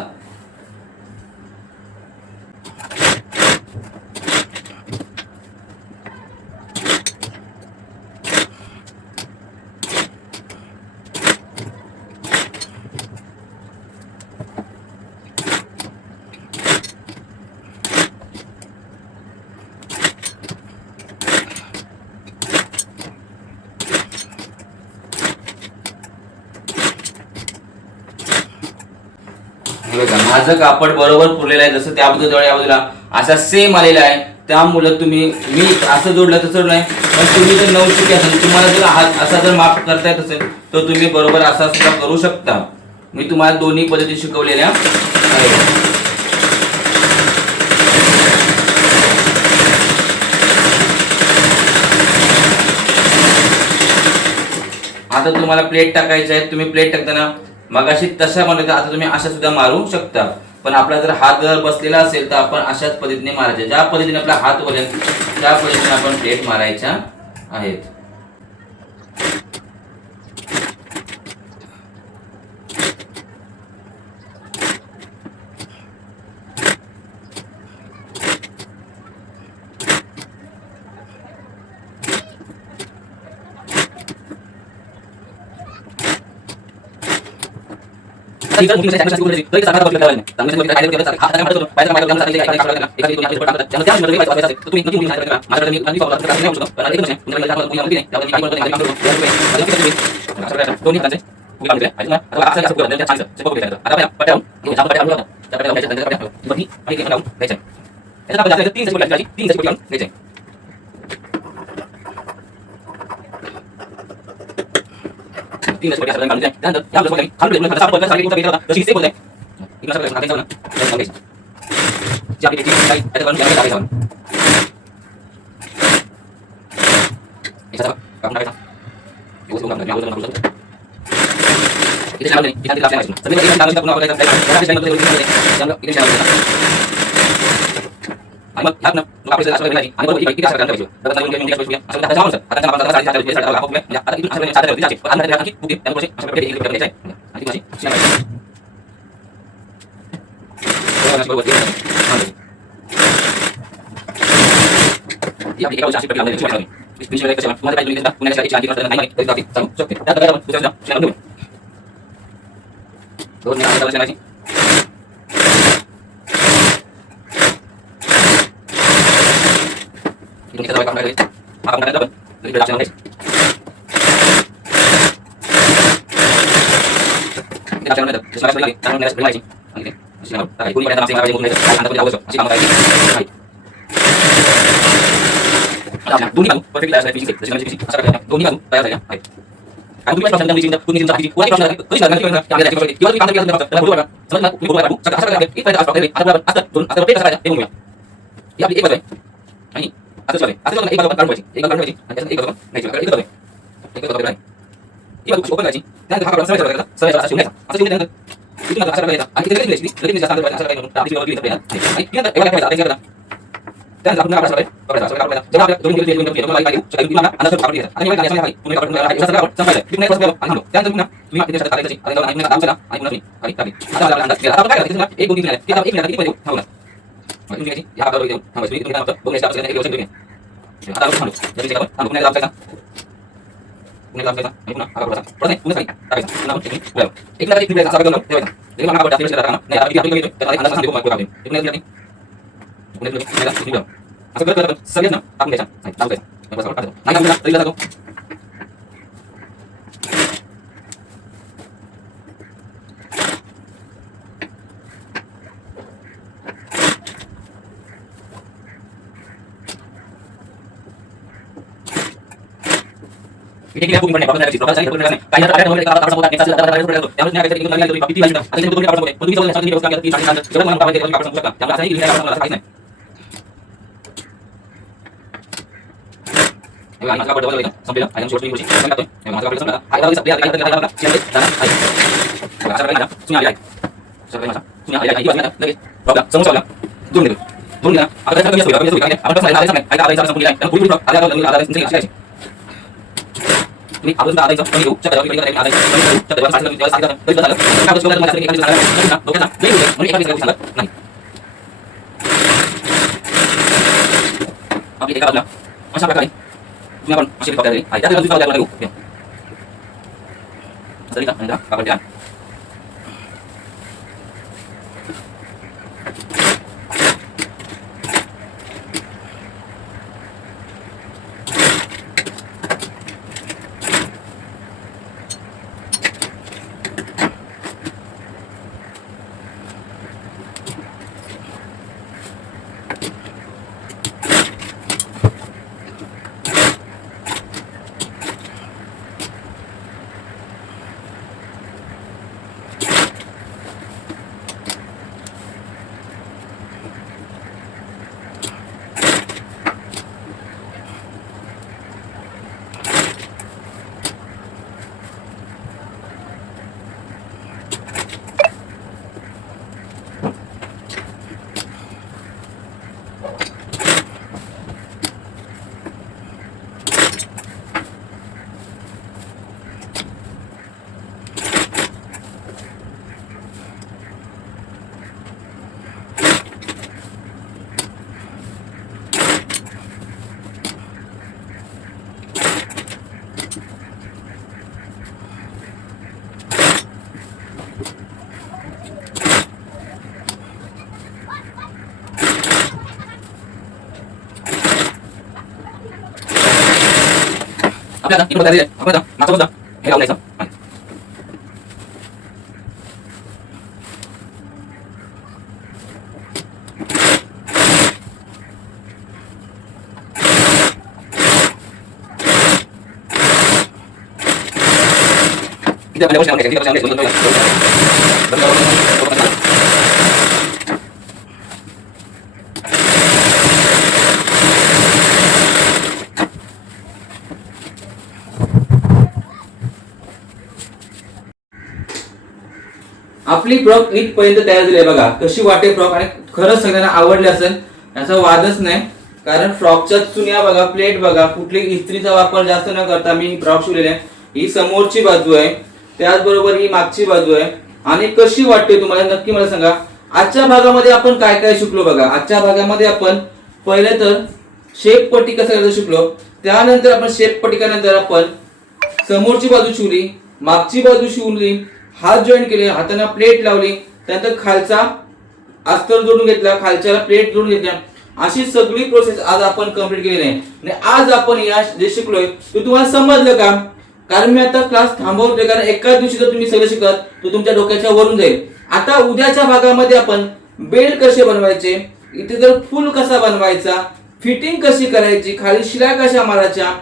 माझं कापड बरोबर पुरलेलं आहे, जसं त्या बाजूला या बाजूला असा सेम आलेला आहे. त्यामुळे तुम्ही मी असं जोडलं तसं नाही, पण तुम्ही जर नवशिके असाल, तुम्हाला जर हात असा जर माप करता येत असेल तर तुम्ही बरोबर असा सुद्धा करू शकता. मी तुम्हाला दोन्ही पद्धती शिकवलेल्या आहेत. आता तुम्हाला प्लेट टाकायचे आहेत. तुम्ही प्लेट टाकताना मगाशी तशा बनवता, आता तुम्ही अशा सुद्धा मारू शकता. पण आपला जर हात जर बसलेला असेल तर आपण अशाच पद्धतीने मारायचे. ज्या पद्धतीने आपला हात वळेल त्या पद्धतीने आपण प्लेट मारायच्या आहेत. तीन वर्ष काढून द्या. त्यानंतर या वर्षामध्ये खाली म्हणजे आपण सारखे तुमचा पेज होता तशी सेम होते. इकडे सगळं टाकायचं ना. टाकायचं. जी आपली पेज काही त्याच्या करून घ्यायला टाकायचं. याचा कापून टाकायचा. व्यवस्थित कापून घ्या. व्यवस्थित कापून इथे लावले इथे लावले पाहिजे. सगळे इथे लावून पुन्हा बघायचं. त्याला डिझाइन मध्ये त्याला इथे लावलं. आणि मग ह्यात ना आपल्याला असं करायचं आणि बरोबर इथे असं करायला पाहिजे. तर आता आपण म्हणजे असं आता जाऊ आता आपण साडी साडी साडी आपण आता इथून असं साडी साडी जायची. आणि नंतर आणखी बुकिंग त्यामुळे असं प्रकारे इकडे करायचं आहे. आणि ती माझी शिलाई या आपली एका अशी प्रक्रिया आहे. स्पेशल एक कशा तुम्हाला काय तुम्ही घेता पुण्याच्या एक शांती करताना नाही तरी जाते चालू शकते. त्या प्रकारे आपण दुसऱ्या शिलाई बनवू. दोन मिनिटं चालू शिलाई kita dapat kamera guys. Apa kamera dapat? Dari production guys. Kita channel dapat. Sekarang lagi, channel merah sebelah sini. Oke. Masih nama. Tapi pun pada masing masing pun ada. Anda punya awal. Masih nama kayak ini. Nah, duni baru. Perfect lah saya fisik. Saya fisik. Asal kata duni baru. Bayar saya. Baik. Kamu tuh pasang di sini, kuning sini, kuning. Kuning pasang lagi. Terus nanti yang ada di sini. Jual di kantor biasa dapat. Dalam dua orang. Sebenarnya ini dua orang. Asal kata itu ada asal dari. Ada berapa? Asal berapa saja. Yang umumnya. Ya beli apa? Ini. असं चालेल. असं एक बाजू काढून पाहिजे. एक बाजू काढायची आणि एक बाजू घ्यायची. एक बाजू एक बाजू काढायची. ही बाजू ओपन करायची. त्यानंतर हा काढून सरळ करायचा. सरळ असं शिवण्याचा. असं शिवल्यानंतर इथून असं करायचा. आणि इथे लगेच लगेच जास्त अंतर असं करायचं. आपली सीमा वरती घेतली ना. आणि नंतर एवढा ठेवायचा. आता काय त्यानंतर आपण असं करायचं. असं करायचं. जेव्हा आपल्या दोन किलो किलो किलो काही सकाळी किलो अंदाज काढून घ्यायचा. आणि एवढा काय तुम्ही काढून घ्यायचा. असं करावं. संपायचं. तुम्ही नाही बसलो आणि त्यानंतर पुन्हा तुम्ही इथे सगळं करायचं. आणि आपण दाब चला आणि पुन्हा तुम्ही आणि टाकली. आता आपल्याला अंदाज केला. आता आपण काय करायचं? एक दोन तीन मिनिट. ते आता 1 मिनिट किती मध्ये थांबवणार. तुमची घ्यायची या भागावर घेऊन थांबायचं तुम्ही काय फक्त बघायचं आपल्याला एक व्यवस्थित घेऊन आता आपण थांबलो जरी जगावर थांबलो पुन्हा लांब जायचा पुन्हा लांब जायचा आणि पुन्हा आगावर बसा परत नाही पुन्हा टाकायचं पुन्हा आपण टेक्निक पुढे एक लाख एक ठेवायचा सगळं घेऊन ठेवायचा एक लाख आपण टाकलं टाका नाही आपण आपण घेतो त्याला अंदाज सांगतो कोण आपण पुन्हा घेऊन पुन्हा घेऊन असं करत करत सगळेच ना टाकून घ्यायचा नाही लांब जायचा बस आपण नाही आपण तरी जातो ini kita bukan problem dari situ. Kalau saya benar benar kayak ada orang kalau sama kita sudah ada problem. Yang harusnya kita ikut lagi dari piti lagi. Ada yang betul betul apa? Untuk bisa satu ini harus kita pisahkan. Coba mana apa yang kita harus lakukan. Yang saya ini harus lakukan ini. Yang anak kabar dulu sampai ayam short ini bersih. Sampai tu. Yang anak kabar sampai ayam lagi sampai ayam. Siapa sana? Ayam. Siapa yang ada? Sunya ayam. Siapa yang ada? Sunya ayam. Ayam ada lagi. Problem. Semua soalnya. Turun dulu. Turun ya. Apa yang kita sudah sudah. Apa yang saya ada sampai. Ada yang sampai. Yang pulih ada yang ini harus ada yang seperti itu. Saya tahu kita ada yang saya tahu saya tahu saya tahu saya tahu. Kalau sudah ada yang kita ada, bukan tak? Jadi, ini kita bisa lihat. Nah. Oke, kita lihat. Masa berapa kali? Ini apa? Masih dipakai tadi. Ada yang sudah ada lagi. Ya. Masih kita ada kapan dia? Apa dah? Ini tadi. Apa dah? Masuk dah. Ini awalnya sah. Kita ada usaha kita usaha kita आपली frock इथपर्यंत तयार झाली आहे बघा. कशी वाटे frock आणि खरंच सगळ्यांना आवडली असेल याचा वादच नाही. कारण फ्रॉकच्या चुन्या बघा, प्लेट बघा, कुठली इस्त्रीचा वापर जास्त न करता मी फ्रॉक शिवलेले आहे. ही समोरची बाजू आहे, त्याचबरोबर ही मागची बाजू आहे. आणि कशी वाटते तुम्हाला नक्की मला सांगा. आजच्या भागामध्ये आपण काय काय शिकलो बघा. आजच्या भागामध्ये आपण पहिले तर शेप पट्टी कसं करायचं शिकलो. त्यानंतर आपण शेप पट्टी केल्यानंतर आपण समोरची बाजू शिवली, मागची बाजू शिवली, हात जॉईन केले, हाताने प्लेट लावली, त्यानंतर खालचा अस्तर जोडून घेतला, खालच्याला प्लेट जोडून घेतल्या. अशी सगळी प्रोसेस आज आपण कंप्लीट केलेली आहे. आणि आज आपण या जे शिकलोय ते तुम्हाला समजलं का? कारण मी आता क्लास थांबवतोय, कारण एका दिवशी जर तुम्ही सगळं शिकलात तर तुमच्या डोक्याच्या वरून जाईल. आता उद्याच्या भागामध्ये आपण बेल्ट कसे बनवायचे, इथे जर फुल कसा बनवायचा, फिटिंग कशी करायची, खाली शिलाई कशा मारायच्या,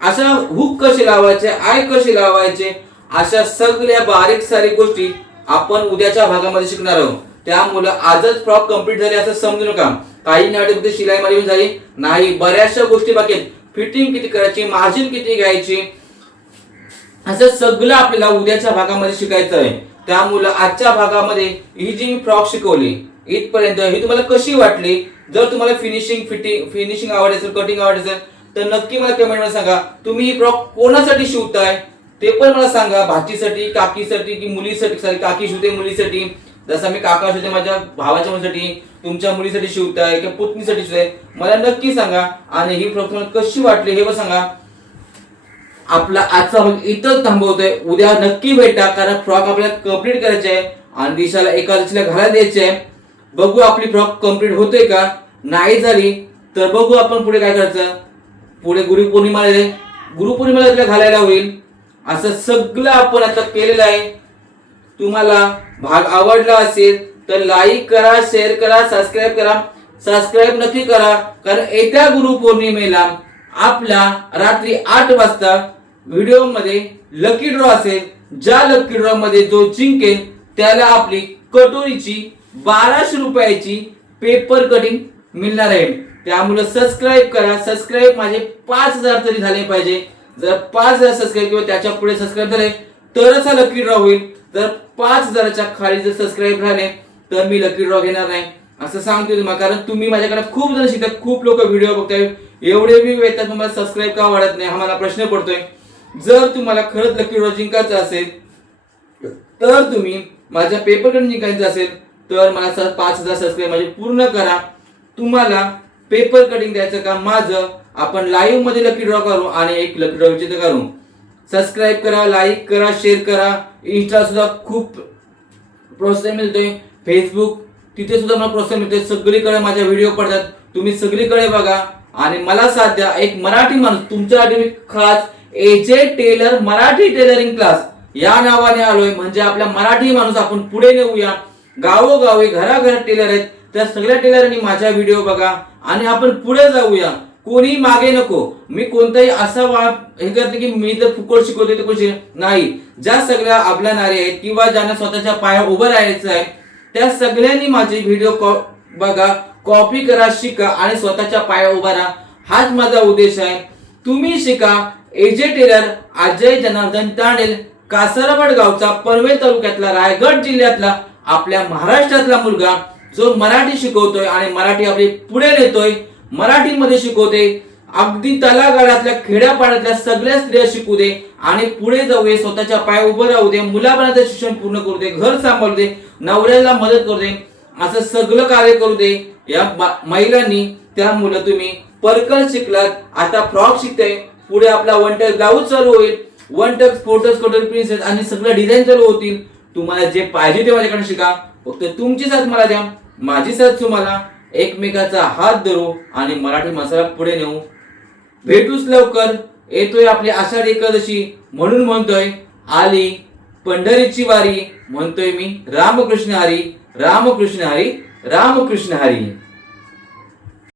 अशा हुक कसे लावायचे, आय कसे लावायचे, अशा सगळ्या बारीक सारी गोष्टी आपण उद्याच्या भागामध्ये शिकणार आहोत. त्यामुळे आजच फ्रॉक कंप्लीट झाले असं समजू नका. काही नाटक शिलाई मारून झाली नाही, बऱ्याचशा गोष्टी बाकी आहेत. फिटिंग किती करायची, मार्जिन किती घ्यायची, असं सगळं आपल्याला उद्याच्या भागामध्ये शिकायचं आहे. त्यामुळे आजच्या भागामध्ये ही जी मी फ्रॉक शिकवली इथपर्यंत ही तुम्हाला कशी वाटली. जर तुम्हाला फिनिशिंग आवडली असेल, कटिंग आवडली असेल तर नक्की मला कमेंट मध्ये सांगा. तुम्ही ही फ्रॉक कोणासाठी शिवताय ते पण मला सांगा. भाचीसाठी, काकीसाठी की मुलीसाठी. काकी शिवते मुलीसाठी, जसं मी काकासाठी माझ्या भावाच्या मुलीसाठी तुमच्या मुलीसाठी शिवताय किंवा पुतणीसाठी शिवताय मला नक्की सांगा आणि ही फ्रॉक तुम्हाला कशी वाटली हे पण सांगा. आपला आजचा भाग इथं थांबवतोय. उद्या नक्की भेटा कारण फ्रॉक आपल्याला कम्प्लीट करायचे आहे आणि दिशाला एकादशीला घालायला द्यायचे आहे. बघू आपली फ्रॉक कम्प्लीट होते का. नाही झाली तर बघू आपण पुढे काय करायचं. पुढे गुरुपौर्णिमेला आपल्याला घालायला होईल. असं सगळं आपण आता केलेलं आहे. तुम्हाला भाग आवडला असेल तर लाईक करा, शेअर करा, सबस्क्राईब करा. सबस्क्राईब नक्की करा कारण येत्या गुरुपौर्णिमेला आपला रात्री 8 वाजता व्हिडिओ मध्ये लकी ड्रॉ असेल. ज्या लकी ड्रॉ मध्ये जो जिंकेल त्याला आपली कटोरीची 1200 रुपयाची पेपर कटिंग मिळणार आहे. त्यामुळे सबस्क्राईब करा. सबस्क्राईब माझे 5000 तरी झाले पाहिजे. जर 5000 सबस्क्राईब किंवा त्याच्या पुढे सबस्क्राईब झाले तरच हा लकी ड्रॉ होईल. जर 5000च्या खाली जर सबस्क्राईब झाले तर मी लकी ड्रॉ घेणार नाही असं सांगतो तुम्हाला. कारण तुम्ही माझ्याकडे खूप जण शिकतात, खूप लोक व्हिडिओ बघताय, एवढे बी येतात तुम्हाला सबस्क्राईब का वाढत नाही हा मला प्रश्न पडतोय. जर तुम्हाला खरंच लकी ड्रॉ जिंकायचं असेल तर तुम्ही माझ्या पेपर कटिंग जिंकायचं असेल तर मला 5000 सबस्क्राईब माझे पूर्ण करा. तुम्हाला पेपर कटिंग द्यायचं का माझं आपण लाईव्ह मध्ये लकी ड्रॉ करू आणि एक लकी ड्रॉ विचित्र करू. सबस्क्राईब करा, लाईक करा, शेअर करा. इंस्टा सुद्धा खूप प्रोत्साहन मिळतोय. फेसबुक तिथे सुद्धा मला प्रोत्साहन मिळतोय. सगळीकडे माझे व्हिडिओ पडतात. तुम्ही सगळीकडे बघा आणि मला साथ द्या. एक मराठी माणूस तुमच्यासाठी मी खास AJ tailor Marathi tailoring class या नावाने आलोय. म्हणजे आपला मराठी माणूस आपण पुढे नेऊया. गावोगावी घराघरात टेलर आहेत. त्या सगळ्या टेलरांनी माझा व्हिडिओ बघा आणि आपण पुढे जाऊया. कोणी मागे नको. मी कोणताही असा हे करते की मी जर फुकट शिकवते तर कोणी नाही. ज्या सगळ्या आपल्या नारी आहेत किंवा ज्यांना स्वतःच्या पायावर उभं राहायचं आहे त्या सगळ्यांनी माझे व्हिडिओ बघा, कॉपी करा, शिका आणि स्वतःच्या पायावर उभा राहा. हाच माझा उद्देश आहे. तुम्ही शिका. एजे टेलर अजय जनार्दन तांडेल, कासारवाड गावचा, पनवेल तालुक्यातला, रायगड जिल्ह्यातला, आपल्या महाराष्ट्रातला मुलगा जो मराठी शिकवतोय आणि मराठी आपली पुढे नेतोय. मराठीमध्ये शिकवते. अगदी तळागाळातल्या खेड्यापाड्यातल्या सगळ्या स्त्रिया शिकू दे आणि पुढे जाऊ दे. स्वतःच्या पायावर उभं राहू दे. मुलाबाळाचं शिक्षण पूर्ण करू दे. घर सांभाळू दे. नवऱ्याला मदत करू दे. असं सगळं कार्य करू दे या महिलांनी. त्यामुळे तुम्ही पर्कल शिकलात, आता फ्रॉक शिकताय. पुढे आपला वन टच ब्लाऊज चालू होईल. वन टच फोटोज, कटोरी प्रिन्सेस आणि सगळं डिझाईन चालू होतील. तुम्हाला जे पाहिजे ते माझ्याकडे शिका. फक्त तुमची साथ मला द्या, माझी साथ तुम्हाला. एकमेकाचा हात धरू आणि मराठी माणसाला पुढे नेऊ. भेटूच लवकर. येतोय आपली आषाढी एकादशी म्हणून म्हणतोय आली पंढरीची वारी. म्हणतोय मी रामकृष्ण हरी, रामकृष्ण हरी, रामकृष्ण हरी.